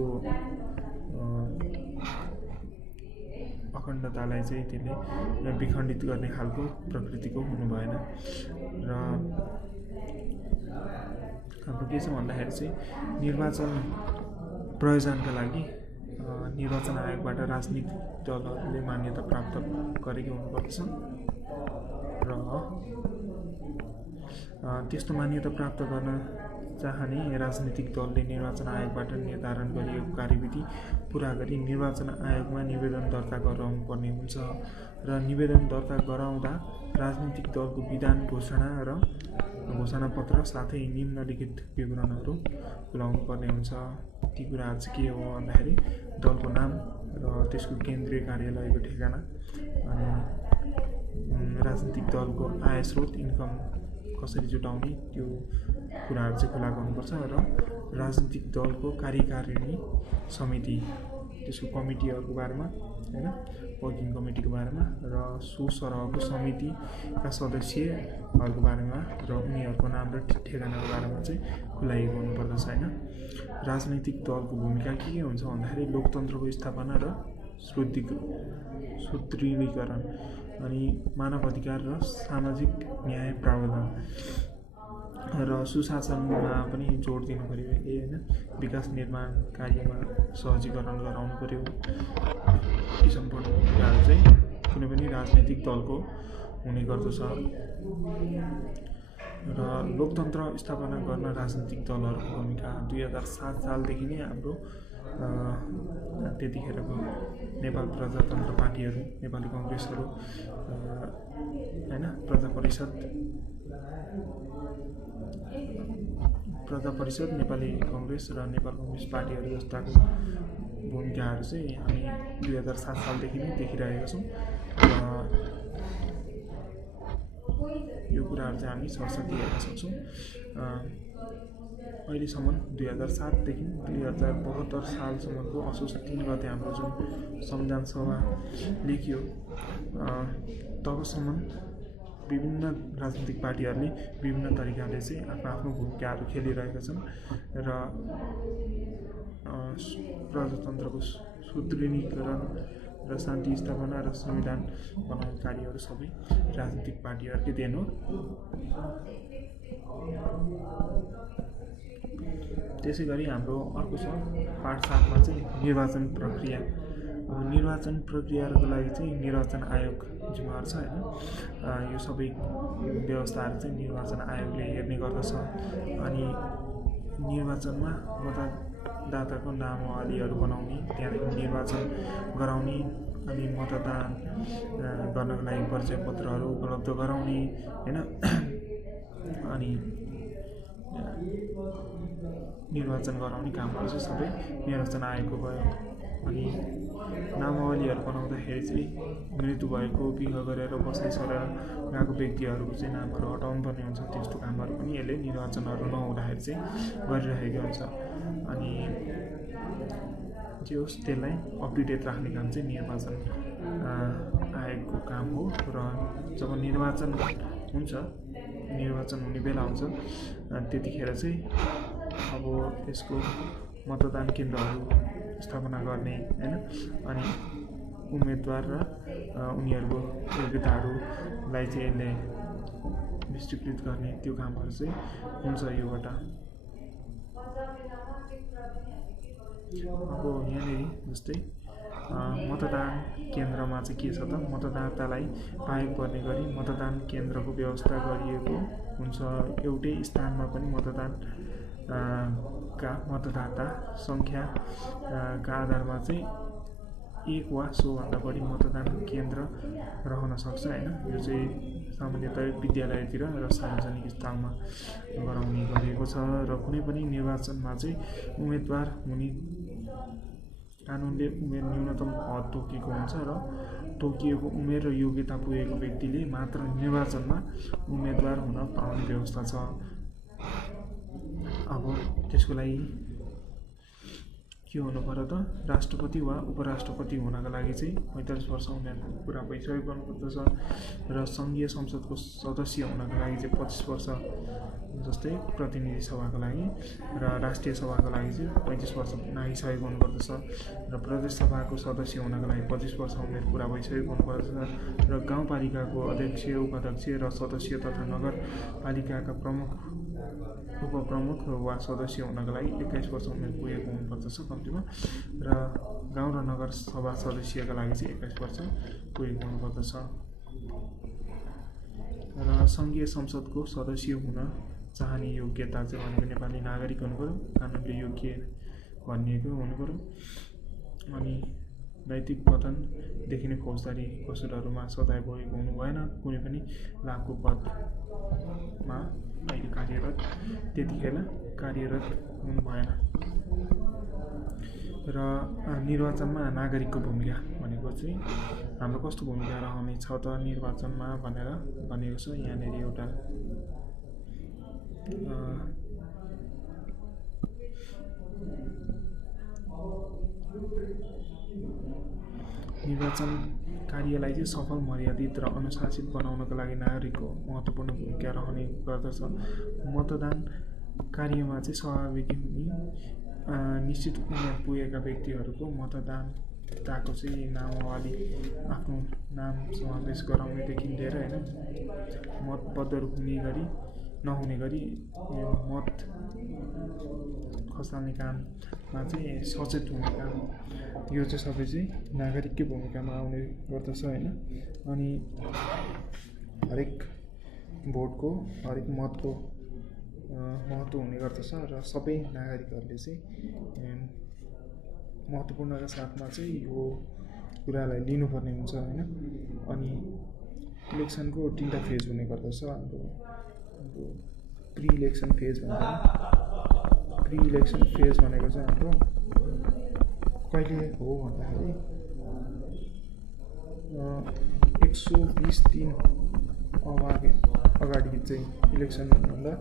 अखण्डतालाई चाहिँ त्यसले विखण्डित गर्ने खालको प्रकृतिको हुनु भएन। र हाम्रो के छ भन्दाखेरि चाहिँ निर्वाचन प्रयोजनका लागि निर्वाचन आयोगबाट राजनीतिक दलहरूले मान्यता प्राप्त गरेको हुनुपर्दछ र त्यस्तो मान्यता प्राप्त गर्न चाहने राजनीतिक दलले निर्वाचन आयोगबाट निर्धारण गरिएको कार्यविधि पुरा गरी निर्वाचन आयोगमा निवेदन दर्ता गराउनुपर्ने हुन्छ र निवेदन दर्ता गराउँदा राजनीतिक दलको विधान घोषणापत्र साथै निम्नलिखित विवरणहरू खुलाउनु पर्ने हुन्छ। ती कुराहरू चाहिँ के हो भन्दाखेरि दलको नाम र त्यसको केन्द्रीय कार्यालयको ठेगाना अनि राजनीतिक दलको आय स्रोत इन्कम कसरी जुटाउने त्यो कुराहरू चाहिँ खुला गर्नुपर्छ र राजनीतिक दलको कार्यकारिणी समिति त्यसको कमिटीहरूको बारेमा होइन वर्किङ कमिटीको बारेमा र सुसरहको समितिका सदस्यहरूको बारेमा र उनीहरूको नाम र ठेगानाको बारेमा चाहिँ खुलाइएको हुनुपर्दछ होइन। राजनीतिक दलको भूमिका के हुन्छ भन्दाखेरि लोकतन्त्रको स्थापना र सुदृढीकरण अनि मानव अधिकार र सामाजिक न्याय प्रावधान र सुशासनमा पनि जोड दिनु पऱ्यो होइन। विकास निर्माण कार्यमा सहजीकरण गराउनु पऱ्यो। यी सम्पूर्ण कुराहरू चाहिँ कुनै पनि राजनैतिक दलको हुने गर्दछ र लोकतन्त्र स्थापना गर्न राजनीतिक दलहरूको भूमिका 2007 सालदेखि नै हाम्रो त्यतिखेरको नेपाल प्रजातन्त्र पार्टीहरू नेपाली कङ्ग्रेसहरू होइन प्रजा परिषद नेपाली कङ्ग्रेस र नेपाल कम्युनिस्ट पार्टीहरू जस्ताको भूमिकाहरू चाहिँ हामी 2007 सालदेखि नै देखिरहेका छौँ र यो कुराहरू चाहिँ हामी सरसर्ती हेर्न सक्छौँ। अहिलेसम्म 2007 देखि 2072 सालसम्मको असोज 3 गते हाम्रो जुन संविधान सभा लेखियो तबसम्म विभिन्न राजनीतिक पार्टीहरूले विभिन्न तरिकाले चाहिँ आफ्नो भूमिकाहरू खेलिरहेका छन् र प्रजातन्त्रको सुदृढीकरण र शान्ति स्थापना र संविधान बनाउने कार्यहरू सबै राजनीतिक पार्टीहरूकै देन हो। त्यसै गरी हाम्रो अर्को छ पार्ट 7 मा चाहिँ निर्वाचन प्रक्रिया अब निर्वाचन प्रक्रियाको लागि चाहिँ निर्वाचन आयोग जिम्मेवार छ होइन। यो सबै व्यवस्थाहरू चाहिँ निर्वाचन आयोगले हेर्ने गर्दछ। अनि निर्वाचनमा मतदाताको नामावलीहरू बनाउने, त्यहाँदेखि निर्वाचन गराउने, अनि मतदान गर्नको लागि परिचय पत्रहरू उपलब्ध गराउने होइन। अनि निर्वाचन गराउने कामहरू चाहिँ सबै निर्वाचन आयोगको भयो। अनि नामावलीहरू बनाउँदाखेरि चाहिँ मृत्यु भएको, विवाह गरेर बसाइ सरेर गएको व्यक्तिहरूको चाहिँ नामहरू हटाउनु पर्ने हुन्छ। त्यस्तो कामहरू पनि यसले निर्वाचनहरू नहुँदाखेरि चाहिँ गरिरहेको हुन्छ। अनि जे होस् त्यसलाई अपडेटेड राख्ने काम चाहिँ निर्वाचन आयोगको काम हो। र जब निर्वाचन हुन्छ, निर्वाचन हुने बेला हुन्छ, त्यतिखेर चाहिँ अब यसको मतदान केन्द्रहरू स्थापना गर्ने होइन। अनि उम्मेदवार र उनीहरूको योग्यताहरूलाई चाहिँ यसले विस्तृत गर्ने त्यो कामहरू चाहिँ हुन्छ योबाट। अब यहाँनिर जस्तै मतदान केन्द्रमा चाहिँ के छ त, मतदातालाई प्रयोग गर्ने गरी मतदान केन्द्रको व्यवस्था गरिएको हुन्छ। एउटै स्थानमा पनि का मतदाता सङ्ख्याका आधारमा चाहिँ एक वा सोभन्दा बढी मतदान केन्द्र रहन सक्छ होइन। यो चाहिँ सामान्यतया विद्यालयतिर र सार्वजनिक स्थलमा गराउने गरिएको छ। र कुनै पनि निर्वाचनमा चाहिँ उम्मेदवार हुने कानुनले उमेर न्यूनतम हद तोकिएको हुन्छ र तोकिएको उमेर र योग्यता पुगेको व्यक्तिले मात्र निर्वाचनमा उम्मेदवार हुन पाउने व्यवस्था छ। अब त्यसको लागि के हुनु पर्यो त, राष्ट्रपति वा उपराष्ट्रपति हुनका लागि चाहिँ 45 वर्ष उमेर पुरा भइसकेको हुनुपर्दछ। र सङ्घीय संसदको सदस्य हुनका लागि चाहिँ 25 वर्ष, जस्तै प्रतिनिधि सभाको लागि र राष्ट्रिय सभाको लागि चाहिँ 35 वर्ष नागिसकेको हुनुपर्दछ। र प्रदेश सभाको सदस्य हुनका लागि 25 वर्ष उमेर पुरा भइसकेको हुनुपर्दछ। र गाउँपालिकाको अध्यक्ष, उपाध्यक्ष र सदस्य तथा नगरपालिकाका प्रमुख, उपप्रमुख वा सदस्य हुनका लागि 21 वर्ष उमेर पुगेको हुनुपर्दछ कम्तीमा। र गाउँ र नगर सभा सदस्यका लागि चाहिँ 21 वर्ष पुगेको हुनुपर्दछ। र सङ्घीय संसदको सदस्य हुन चाहने योग्यता चाहिँ भनेको नेपाली नागरिक हुनुपर्यो, कानुनले योग्य भनिएको हुनुपर्यो। अनि नैतिक पतनदेखि नै फौजदारी कसुरहरूमा सजाय भोगेको हुनु भएन। कुनै पनि लाभको पदमा अहिले कार्यरत, त्यतिखेर कार्यरत हुनु भएन। र निर्वाचनमा नागरिकको भूमिका भनेको चाहिँ हाम्रो कस्तो भूमिका रहने छ त निर्वाचनमा भनेर भनेको छ। यहाँनिर एउटा निर्वाचन कार्यलाई चाहिँ सफल, मर्यादित र अनुशासित बनाउनका लागि नागरिकको महत्त्वपूर्ण भूमिका रहने गर्दछ। मतदान कार्यमा चाहिँ सहभागी हुने निश्चित उमेर पुगेका व्यक्तिहरूको मतदाताको चाहिँ नामावली, आफ्नो नाम समावेश गराउनेदेखि लिएर होइन, मत बदर हुने गरी नहुने गरी मत खसाल्ने काममा चाहिँ सचेत हुने काम, यो चाहिँ सबै चाहिँ नागरिककै भूमिकामा आउने गर्दछ होइन। अनि हरेक भोटको, हरेक मतको महत्त्व हुने गर्दछ। र सबै नागरिकहरूले चाहिँ महत्त्वपूर्णका साथमा चाहिँ यो कुरालाई लिनुपर्ने हुन्छ होइन। अनि इलेक्सनको 3टा फेज हुने गर्दछ। हाम्रो प्री इलेक्सन फेज भन्छ। प्री इलेक्सन फेज भनेको चाहिँ हाम्रो कहिले हो भन्दाखेरि 120 दिन अगाडि चाहिँ इलेक्सन भन्दा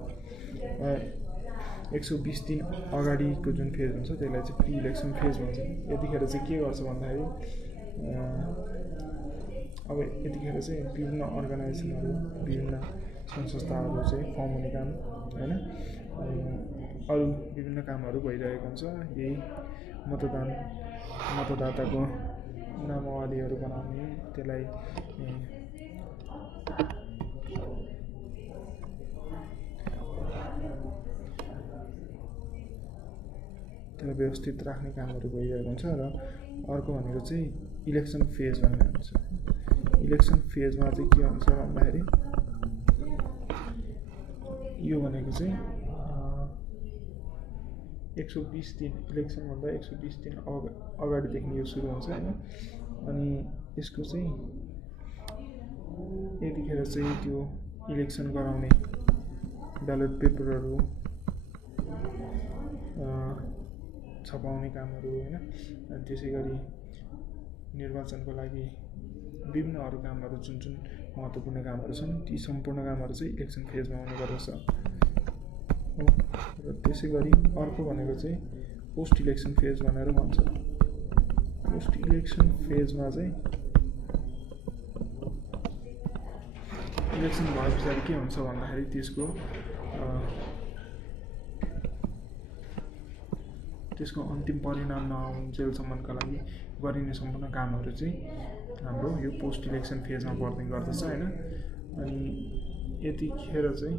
120 दिन अगाडिको जुन फेज हुन्छ त्यसलाई चाहिँ प्री इलेक्सन फेज भन्छ। यतिखेर चाहिँ के गर्छ भन्दाखेरि अब यतिखेर चाहिँ विभिन्न अर्गनाइजेसनहरू, विभिन्न संस्थाहरू चाहिँ फर्म हुने काम होइन, अरू विभिन्न कामहरू भइरहेको हुन्छ। यही मतदाताको नामावलीहरू बनाउने, त्यसलाई त्यसलाई व्यवस्थित राख्ने कामहरू भइरहेको हुन्छ। र अर्को भनेको चाहिँ इलेक्सन फेज भन्ने हुन्छ। इलेक्सन फेजमा चाहिँ के हुन्छ भन्दाखेरि यो भनेको चाहिँ 120 दिन इलेक्सनभन्दा 120 दिन अगाडिदेखि यो सुरु हुन्छ होइन। अनि यसको चाहिँ यतिखेर चाहिँ त्यो इलेक्सन गराउने ब्यालेट पेपरहरू छपाउने कामहरू होइन। अनि त्यसै गरी निर्वाचनको लागि विभिन्न अरू कामहरू जुन महत्त्वपूर्ण कामहरू छन् ती सम्पूर्ण कामहरू चाहिँ इलेक्सन फेजमा हुने गर्दछ। र त्यसै गरी अर्को भनेको चाहिँ पोस्ट इलेक्सन फेज भनेर भन्छ। पोस्ट इलेक्सन फेजमा चाहिँ इलेक्सन भए पछाडि के हुन्छ भन्दाखेरि त्यसको अन्तिम परिणाम नआउन्जेलसम्मका लागि गरिने सम्पूर्ण कामहरू चाहिँ हाम्रो यो पोस्ट इलेक्सन फेजमा पर्ने गर्दछ होइन। अनि यतिखेर चाहिँ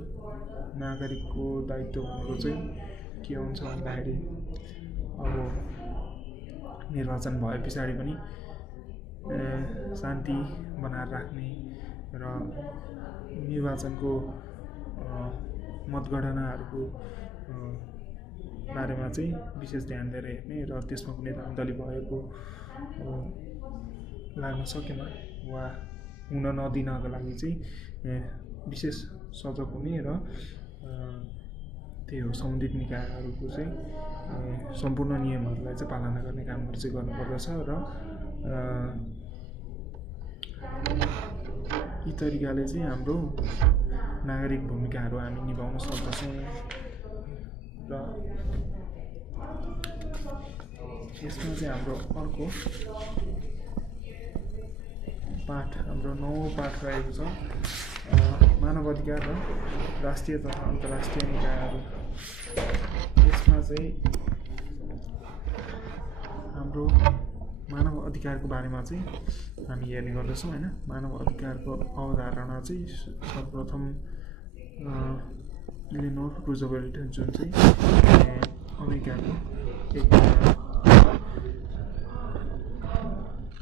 नागरिकको दायित्व भनेको चाहिँ के हुन्छ भन्दाखेरि अब निर्वाचन भए पछाडि पनि शान्ति बनाएर राख्ने र निर्वाचनको मतगणनाहरूको बारेमा चाहिँ विशेष ध्यान दिएर हेर्ने र त्यसमा कुनै धाँधली भएको लाग्न सकेन वा हुन नदिनको लागि चाहिँ विशेष सजग हुने र त्यही हो सम्बन्धित निकायहरूको चाहिँ सम्पूर्ण नियमहरूलाई चाहिँ पालना गर्ने कामहरू चाहिँ गर्नुपर्दछ। र यी तरिकाले चाहिँ हाम्रो नागरिक भूमिकाहरू हामी निभाउन सक्दछौँ। र यसमा चाहिँ हाम्रो अर्को पाठ हाम्रो 9औं पाठ रहेको छ मानव अधिकार र राष्ट्रिय तथा अन्तर्राष्ट्रिय निकायहरू। यसमा चाहिँ हाम्रो मानव अधिकारको बारेमा चाहिँ हामी हेर्ने गर्दछौँ होइन। मानव अधिकारको अवधारणा चाहिँ सर्वप्रथम इलेनोर रुजवेल्ट जुन चाहिँ अमेरिकाको एक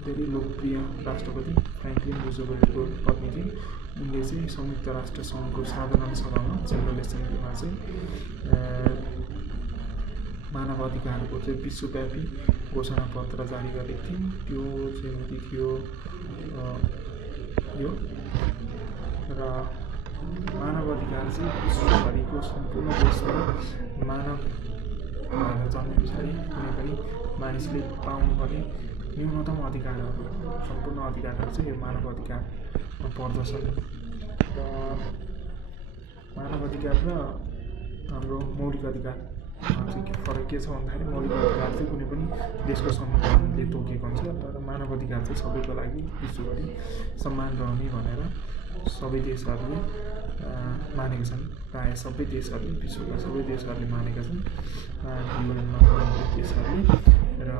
धेरै लोकप्रिय राष्ट्रपति फ्र्याङ्कलिन रुजवेल्टको पत्नी थिइन्। उनले चाहिँ संयुक्त राष्ट्र सङ्घको साधारण सभामा जेनरल एसेम्ब्लीमा चाहिँ मानव अधिकारको चाहिँ विश्वव्यापी घोषणापत्र जारी गरेको थिइन्। त्यो चाहिँ थियो यो र मानव अधिकार चाहिँ विश्वभरिको सम्पूर्ण देशमा मानव भएर जन्मे पछाडि कुनै पनि मानिसले पाउनुपर्ने न्यूनतम अधिकारहरू सम्पूर्ण अधिकारहरू चाहिँ यो मानव अधिकारमा पर्दछन्। र मानव अधिकार र हाम्रो मौलिक अधिकार चाहिँ फरक के छ भन्दाखेरि मौलिक अधिकार चाहिँ कुनै पनि देशको संविधानले तोकेको हुन्छ तर मानव अधिकार चाहिँ सबैको लागि विश्वभरि समान रहने भनेर सबै देशहरूले मानेका छन्। प्रायः सबै देशहरूले विश्वका सबै देशहरूले मानेका छन् युएनमा सम्बन्धित देशहरूले। र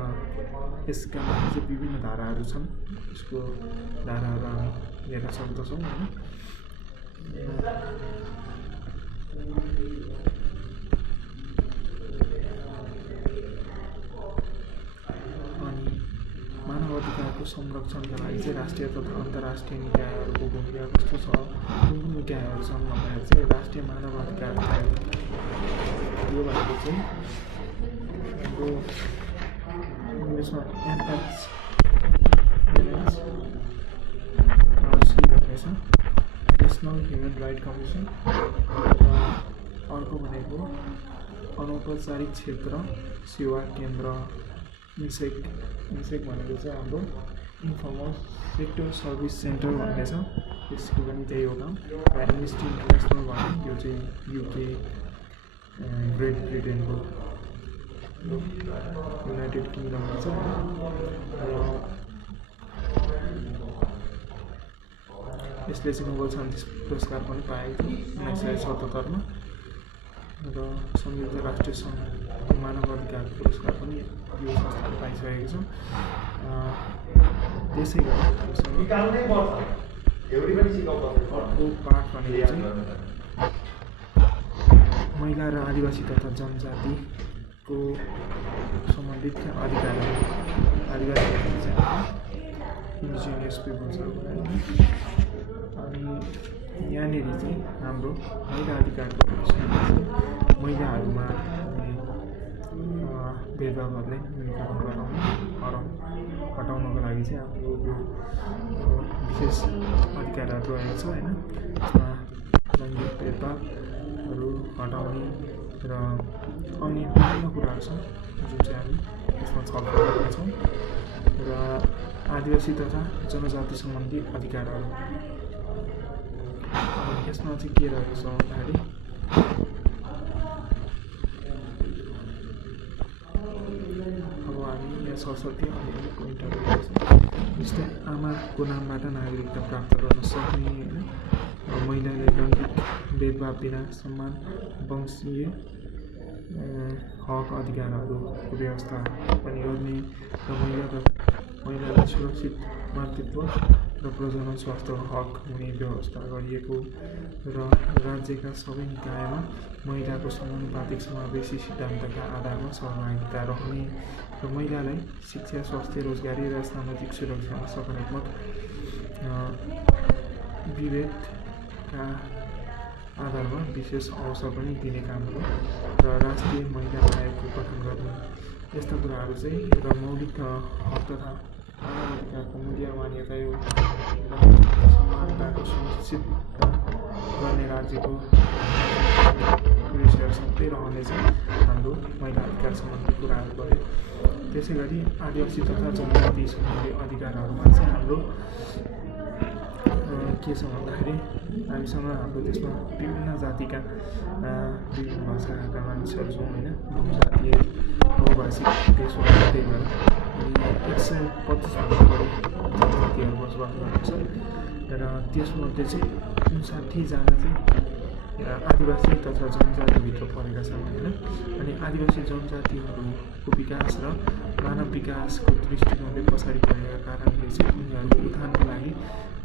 यसका लागि चाहिँ विभिन्न धाराहरू छन्। यसको धाराहरू हामी हेर्न सक्दछौँ होइन। अनि मानव अधिकारको संरक्षणका लागि चाहिँ राष्ट्रिय तथा अन्तर्राष्ट्रिय निकायहरूको भूमिका कस्तो छ, कुन कुन निकायहरू छन् भन्दाखेरि चाहिँ राष्ट्रिय मानव अधिकार यो भनेको चाहिँ हाम्रो इङ्ग्लिसमा एनएच भन्ने छ नेसनल ह्युमन राइट कमिसन। र अर्को भनेको अनौपचारिक क्षेत्र सेवा केन्द्र इन्सेक भनेको चाहिँ हाम्रो इन्फर्मल सेक्टर सर्भिस सेन्टर भन्ने छ। यसको पनि त्यही हो काम। एमनेस्टी इन्टरनेसनल भन्ने यो चाहिँ युके ग्रेट ब्रिटेनको युनाइटेड किङडममा छ। र यसले चाहिँ नोबेल शान्ति पुरस्कार पनि पाएको थियो 1977मा। र संयुक्त राष्ट्र सङ्घ मानव अधिकार पुरस्कार पनि यो संस्थाले पाइसकेको छ। त्यसै गरी अर्को पाठ भनेको चाहिँ महिला र आदिवासी तथा जनजाति को सम्बन्धित अधिकारहरू आदिवासीहरू चाहिँ इन्डिजिनियस पिपल्सहरूको लागि। अनि यहाँनिर चाहिँ हाम्रो महिला अधिकारको विषयमा चाहिँ महिलाहरूमा भेदभावहरूलाई न्यूनीकरण हटाउनको लागि चाहिँ हाम्रो यो विशेष अधिकारहरू रहेको छ होइन। यसमा लैङ्गिक भेदभावहरू हटाउने र अन्य विभिन्न कुराहरू छन् जुन चाहिँ हामी यसमा छलफल गर्नेछौँ। र आदिवासी तथा जनजाति सम्बन्धी अधिकारहरू यसमा चाहिँ के रहेको छ भन्दाखेरि अब हामी यहाँ सरस्वती अलिअलि पोइन्टहरू गर्छौँ। जस्तै आमाको नामबाट नागरिकता प्राप्त गर्न सक्ने होइन, महिलाले लैङ्गिक भेदभाव बिना सम्मान वंशीय हक अधिकारहरूको व्यवस्था पनि गर्ने र महिलालाई सुरक्षित मातृत्व र प्रजनन स्वास्थ्य हक हुने व्यवस्था गरिएको र राज्यका सबै निकायमा महिलाको समानुपातिक समावेशी सिद्धान्तका आधारमा सहभागिता रहने र महिलालाई शिक्षा, स्वास्थ्य, रोजगारी र सामाजिक सुरक्षामा सकारात्मक विभेदका आधारमा विशेष अवसर पनि दिने काम हो र राष्ट्रिय महिला आयोगको गठन गर्ने यस्ता कुराहरू चाहिँ र मौलिक हक तथा मानवाधिकारको मूल्य मान्यता यो समानताको सुनिश्चित गर्ने राज्यको विषयहरू सबै रहने चाहिँ हाम्रो महिला अधिकार सम्बन्धी कुराहरू भयो। त्यसै गरी आदिवासी तथा जनजाति सम्बन्धी अधिकारहरूमा चाहिँ हाम्रो के छ भन्दाखेरि हामीसँग हाम्रो देशमा विभिन्न जातिका विभिन्न भाषाका मानिसहरू छौँ होइन। बहुजातीय बहुभाषिक देश हो, त्यही भएर 125 भन्दा बढी जनजातिहरू बसोबास गरेको छ र त्यसमध्ये चाहिँ 59 जना चाहिँ आदिवासी तथा जनजातिभित्र परेका छन् होइन। अनि आदिवासी जनजातिहरूको विकास र मानव विकासको दृष्टिकोणले पछाडि परेका कारणले चाहिँ उनीहरूको उत्थानको लागि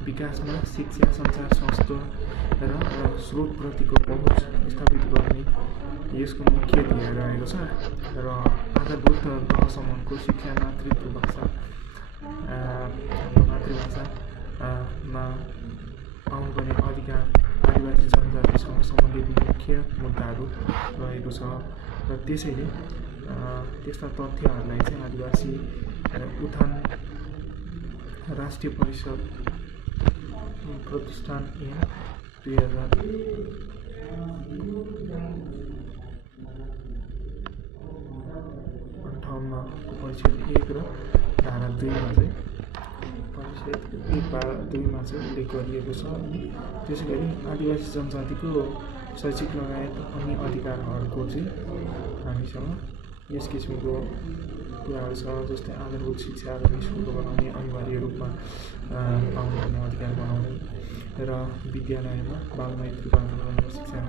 विकासमा शिक्षा, सञ्चार, स्वास्थ्य र स्रोतप्रतिको पहुँच स्थापित गर्ने यसको मुख्य ध्येय रहेको छ र आधारभूत तहसम्मको शिक्षा, मातृभाषा मातृभाषामा पाउनुपर्ने अधिकार आदिवासी जनजातिसँग सम्बन्धित मुख्य मुद्दाहरू रहेको छ र त्यसैले त्यस्ता तथ्यहरूलाई चाहिँ आदिवासी उत्थान राष्ट्रिय परिषद प्रतिष्ठान 2058 को परिषद 1 र धारा 2मा चाहिँ परिषद 1/2मा चाहिँ उल्लेख गरिएको छ। त्यसै गरी आदिवासी जनजातिको शैक्षिक लगायत अन्य अधिकारहरूको चाहिँ हामीसँग यस किसिमको कुराहरू छ। जस्तै आधारभूत शिक्षा र निःशुल्क बनाउने, अनिवार्य रूपमा पाउनुपर्ने अधिकार बनाउने र विद्यालयमा बालमैत्री वातावरणमा शिक्षा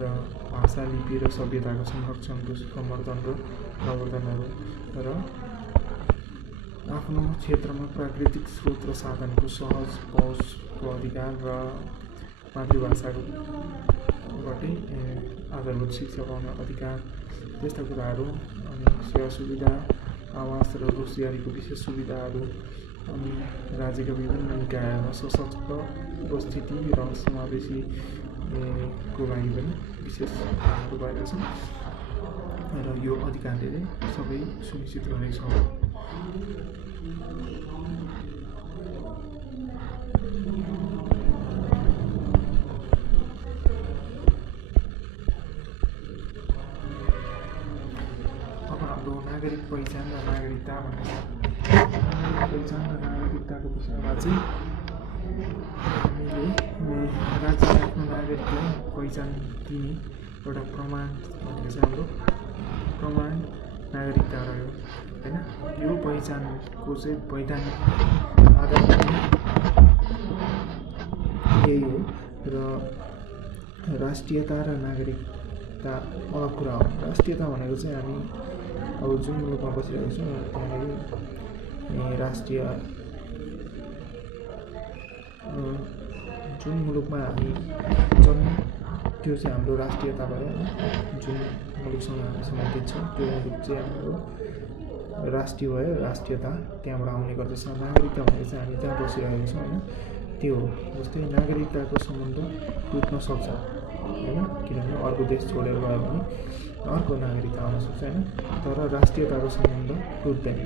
र भाषा, लिपि र सभ्यताको संरक्षणको सम्वर्धन र प्रवर्धनहरू र आफ्नो क्षेत्रमा प्राकृतिक स्रोत र साधनको सहज पहुँचको अधिकार र मातृभाषाबाटै आधारभूत शिक्षा पाउने अधिकार त्यस्ता कुराहरू। अनि सेवा सुविधा, आवास र रोजगारीको विशेष सुविधाहरू अनि राज्यका विभिन्न निकायमा सशक्त उपस्थिति र समावेशीको लागि पनि विशेष कामहरू भएका छन् र यो अधिकारले सबै सुनिश्चित गरेको छ। नागरिक पहिचान र नागरिकता भन्ने पहिचान र नागरिकताको विषयमा चाहिँ हामीले राज्यले आफ्नो नागरिकलाई पहिचान दिने एउटा प्रमाण भनेको चाहिँ हाम्रो प्रमाण नागरिकता रह्यो होइन। यो पहिचानको चाहिँ वैधानिक आधार यही हो र राष्ट्रियता र नागरिकता अलग कुरा हो। राष्ट्रियता भनेको चाहिँ हामी अब जुन मुलुकमा बसिरहेको छौँ त्यहाँनिर राष्ट्रिय जुन मुलुकमा हामी जन्म त्यो चाहिँ हाम्रो राष्ट्रियता भयो। जुन मुलुकसँग हामी सम्बन्धित छौँ त्यो मुलुक चाहिँ हाम्रो राष्ट्रिय भयो, राष्ट्रियता त्यहाँबाट आउने गर्दछ। नागरिकता भनेको चाहिँ हामी जहाँ बसिरहेको छौँ होइन त्यो हो। जस्तै नागरिकताको सम्बन्ध टुट्न सक्छ होइन, किनभने अर्को देश छोडेर गयो भने अर्को नागरिकता आउन सक्छ होइन, तर राष्ट्रियताको सम्बन्ध टुट्दैन।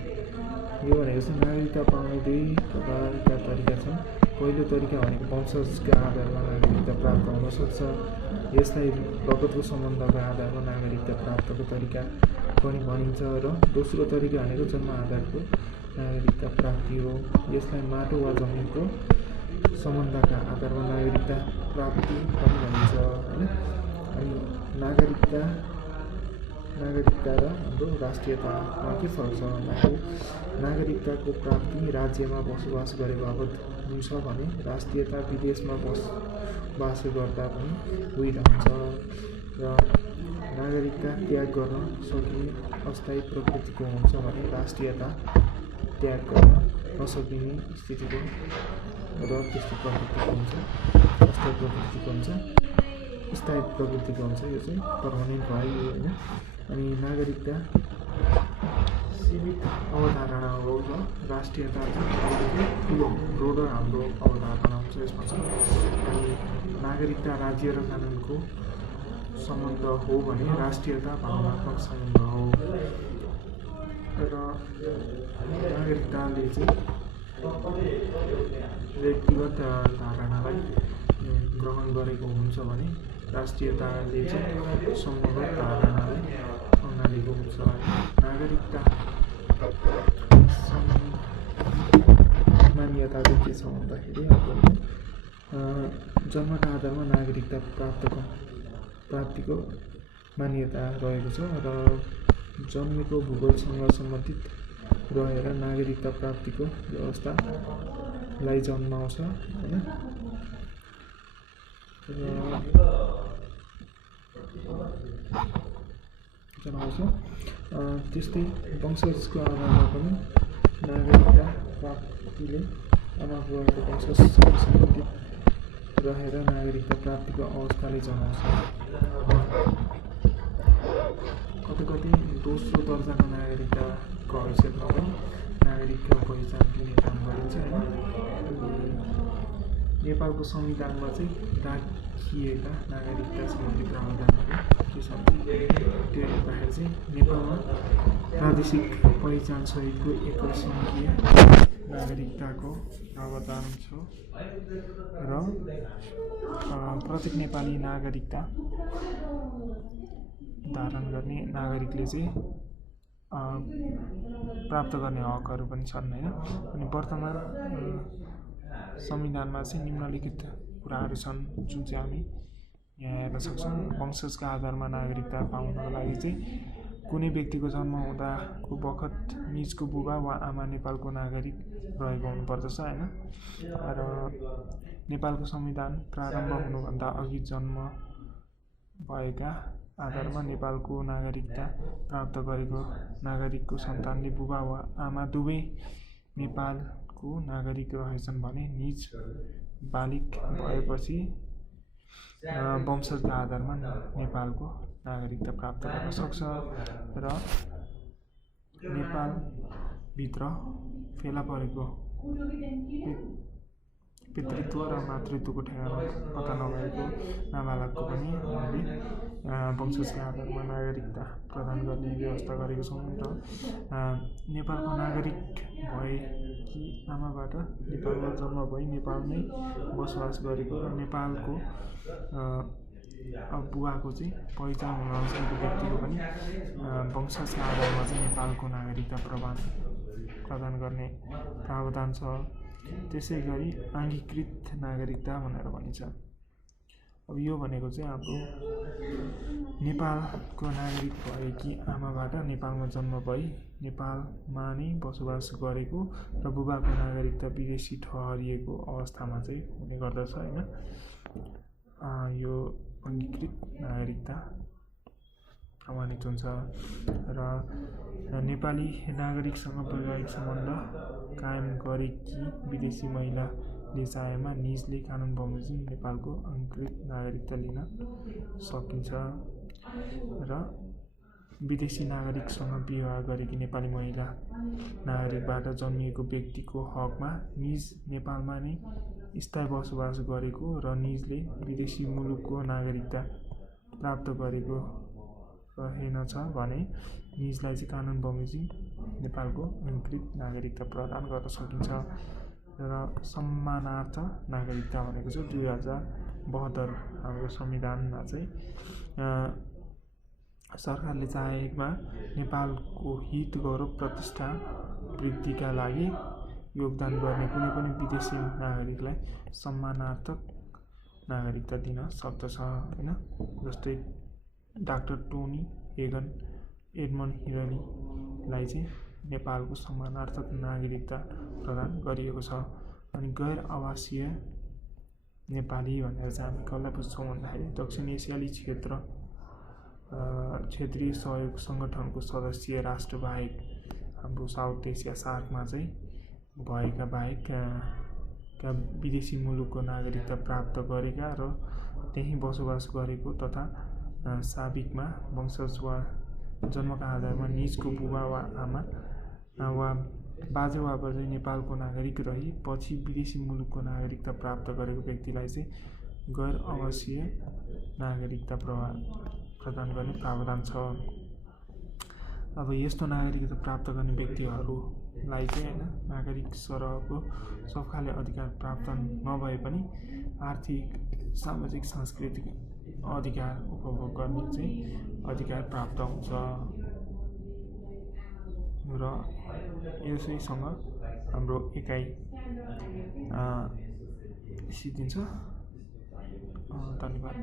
यो भनेको चाहिँ नागरिकता पाउने दुई प्रकारका तरिका छन्। पहिलो तरिका भनेको वंशजका आधारमा नागरिकता प्राप्त हुन सक्छ। यसलाई रगतको सम्बन्धको आधारमा नागरिकता प्राप्तको तरिका पनि भनिन्छ। र दोस्रो तरिका भनेको जन्म आधारको नागरिकता प्राप्ति हो। यसलाई माटो वा जमिनको सम्बन्धका आधारमा नागरिकता प्राप्ति पनि भनिन्छ होइन। अनि नागरिकता र हाम्रो राष्ट्रियतामा के फरक छ भन्दाखेरि नागरिकताको प्राप्ति राज्यमा बसोबास गरे बापत हुन्छ भने राष्ट्रियता विदेशमा बसोबास गर्दा पनि भइरहन्छ। र नागरिकता त्याग गर्न सकिने अस्थायी प्रकृतिको हुन्छ भने राष्ट्रियता त्याग गर्न नसकिने स्थितिको र त्यस्तो प्रकृतिको हुन्छ, अस्थायी प्रकृतिको हुन्छ, स्थायी प्रकृतिको हुन्छ। यो चाहिँ पर्मानेन्ट भयो होइन। अनि नागरिकता सीमित अवधारणा हो र राष्ट्रियता चाहिँ ठुलो ब्रोडर हाम्रो अवधारणा हुन्छ यसमा चाहिँ। अनि नागरिकता राज्य र कानुनको सम्बन्ध हो भने राष्ट्रियता भावनात्मक सम्बन्ध हो। र नागरिकताले चाहिँ व्यक्तिगत धारणालाई ग्रहण गरेको हुन्छ भने राष्ट्रियताले चाहिँ समूहगत धारणालाई अँगालेको हुन्छ। नागरिकता मान्यताको के छ भन्दाखेरि जन्मका आधारमा नागरिकता प्राप्तिको मान्यता रहेको छ र जन्मेको भूगोलसँग सम्बन्धित रहेर नागरिकता प्राप्तिको व्यवस्थालाई जन्माउँछ होइन। त्यस्तै वंशजको आधारमा पनि नागरिकता प्राप्तिले आमा बुवाको वंशजसँग सम्बन्धित रहेर नागरिकता प्राप्तिको अवस्थाले जनाउँछ। कतै दोस्रो दर्जाको नागरिकताको हैसियतमा नागरिकको पहिचान दिने काम गरिन्छ होइन। नेपालको संविधानमा चाहिँ राखिएका नागरिकता सम्बन्धी प्रावधानहरू के छन् त्यो हेर्दाखेरि चाहिँ नेपालमा प्रादेशिक पहिचानसहितको एकल सङ्घीय नागरिकताको प्रावधान छ र प्रत्येक नेपाली नागरिकता धारण गर्ने नागरिकले चाहिँ प्राप्त गर्ने हकहरू पनि छन् होइन। अनि वर्तमान संविधानमा चाहिँ निम्नलिखित कुराहरू छन् जुन चाहिँ हामी यहाँ हेर्न सक्छौँ। वंशजका आधारमा नागरिकता पाउनको लागि चाहिँ कुनै व्यक्तिको जन्म हुँदाको बखत निजको बुबा वा आमा नेपालको नागरिक रहेको हुनुपर्दछ होइन। र नेपालको संविधान प्रारम्भ हुनुभन्दा अघि जन्म भएका आधारमा नेपालको नागरिकता प्राप्त गरेको नागरिकको सन्तानले बुबा वा आमा दुवै नेपालको नागरिक रहेछन् भने निज बालिक भएपछि वंशजका आधारमा नेपालको नागरिकता प्राप्त गर्न सक्छ। र नेपालभित्र फेला परेको पितृत्व र मातृत्वको ठेगाना पत्ता नभएको नाबालकको पनि हामीले वंशजका आधारमा नागरिकता प्रदान गर्ने व्यवस्था गरेको छौँ। र नेपालको नागरिक भएकी आमाबाट नेपालमा जन्म भई नेपालमै बसोबास गरेको र नेपालको बुवाको चाहिँ पहिचान हुन नसकेको व्यक्तिको पनि वंशजका आधारमा चाहिँ नेपालको नागरिकता प्रदान गर्ने प्रावधान छ। त्यसै गरी अङ्गीकृत नागरिकता भनेर भनिन्छ। अब यो भनेको चाहिँ हाम्रो नेपालको नागरिक भएकी आमाबाट नेपालमा जन्म भई नेपालमा नै बसोबास गरेको र बुबाको नागरिकता विदेशी ठहरिएको अवस्थामा चाहिँ हुने गर्दछ होइन। यो अङ्गीकृत नागरिकता प्रमाणित हुन्छ। र नेपाली नागरिकसँग वैवाहिक सम्बन्ध कायम गरेकी विदेशी महिलाले चाहेमा निजले कानुन बमोजिम नेपालको अङ्गीकृत नागरिकता लिन सकिन्छ। र विदेशी नागरिकसँग विवाह गरेकी नेपाली महिला नागरिकबाट जन्मिएको व्यक्तिको हकमा निज नेपालमा नै स्थायी बसोबास गरेको र निजले विदेशी मुलुकको नागरिकता प्राप्त गरेको रहेनछ भने निजलाई चाहिँ कानुन बमोजिम नेपालको अंगीकृत नागरिकता प्रदान गर्न सकिन्छ। र सम्मानार्थ नागरिकता भनेको चाहिँ 2072 हाम्रो संविधानमा चाहिँ सरकारले चाहेमा नेपालको हित गौरव प्रतिष्ठा वृद्धिका लागि योगदान गर्ने कुनै पनि विदेशी नागरिकलाई सम्मानार्थक नागरिकता दिन सक्दछ हैन। जस्तै डाक्टर टोनी हेगन एडमन्ड हिलरीलाई चाहिँ नेपालको सम्मानार्थक नागरिकता प्रदान गरिएको छ। अनि गैर आवासीय नेपाली भनेर चाहिँ हामी कसलाई बुझ्छौँ भन्दाखेरि दक्षिण एसियाली क्षेत्रीय सहयोग सङ्गठनको सदस्य राष्ट्र बाहेक हाम्रो साउथ एसिया सार्कमा चाहिँ भएका बाहेक का विदेशी मुलुकको नागरिकता प्राप्त गरेका र त्यही बसोबास गरेको तथा साबिकमा वंशज वा जन्मका आधारमा निजको बुबा वा आमा वा बाजे वा बाजे नेपालको नागरिक रही पछि विदेशी मुलुकको नागरिकता प्राप्त गरेको व्यक्तिलाई चाहिँ गैर आवासीय नागरिकता प्रदान गर्ने प्रावधान छ। अब यस्तो नागरिकता प्राप्त गर्ने व्यक्तिहरूलाई चाहिँ हैन नागरिक सरहको सबखाले अधिकार प्राप्त नभए पनि आर्थिक सामाजिक सांस्कृतिक अधिकार उपभोग गर्ने चाहिँ अधिकार प्राप्त हुन्छ र यसैसँग हाम्रो एकाइ सिद्धिन्छ। धन्यवाद।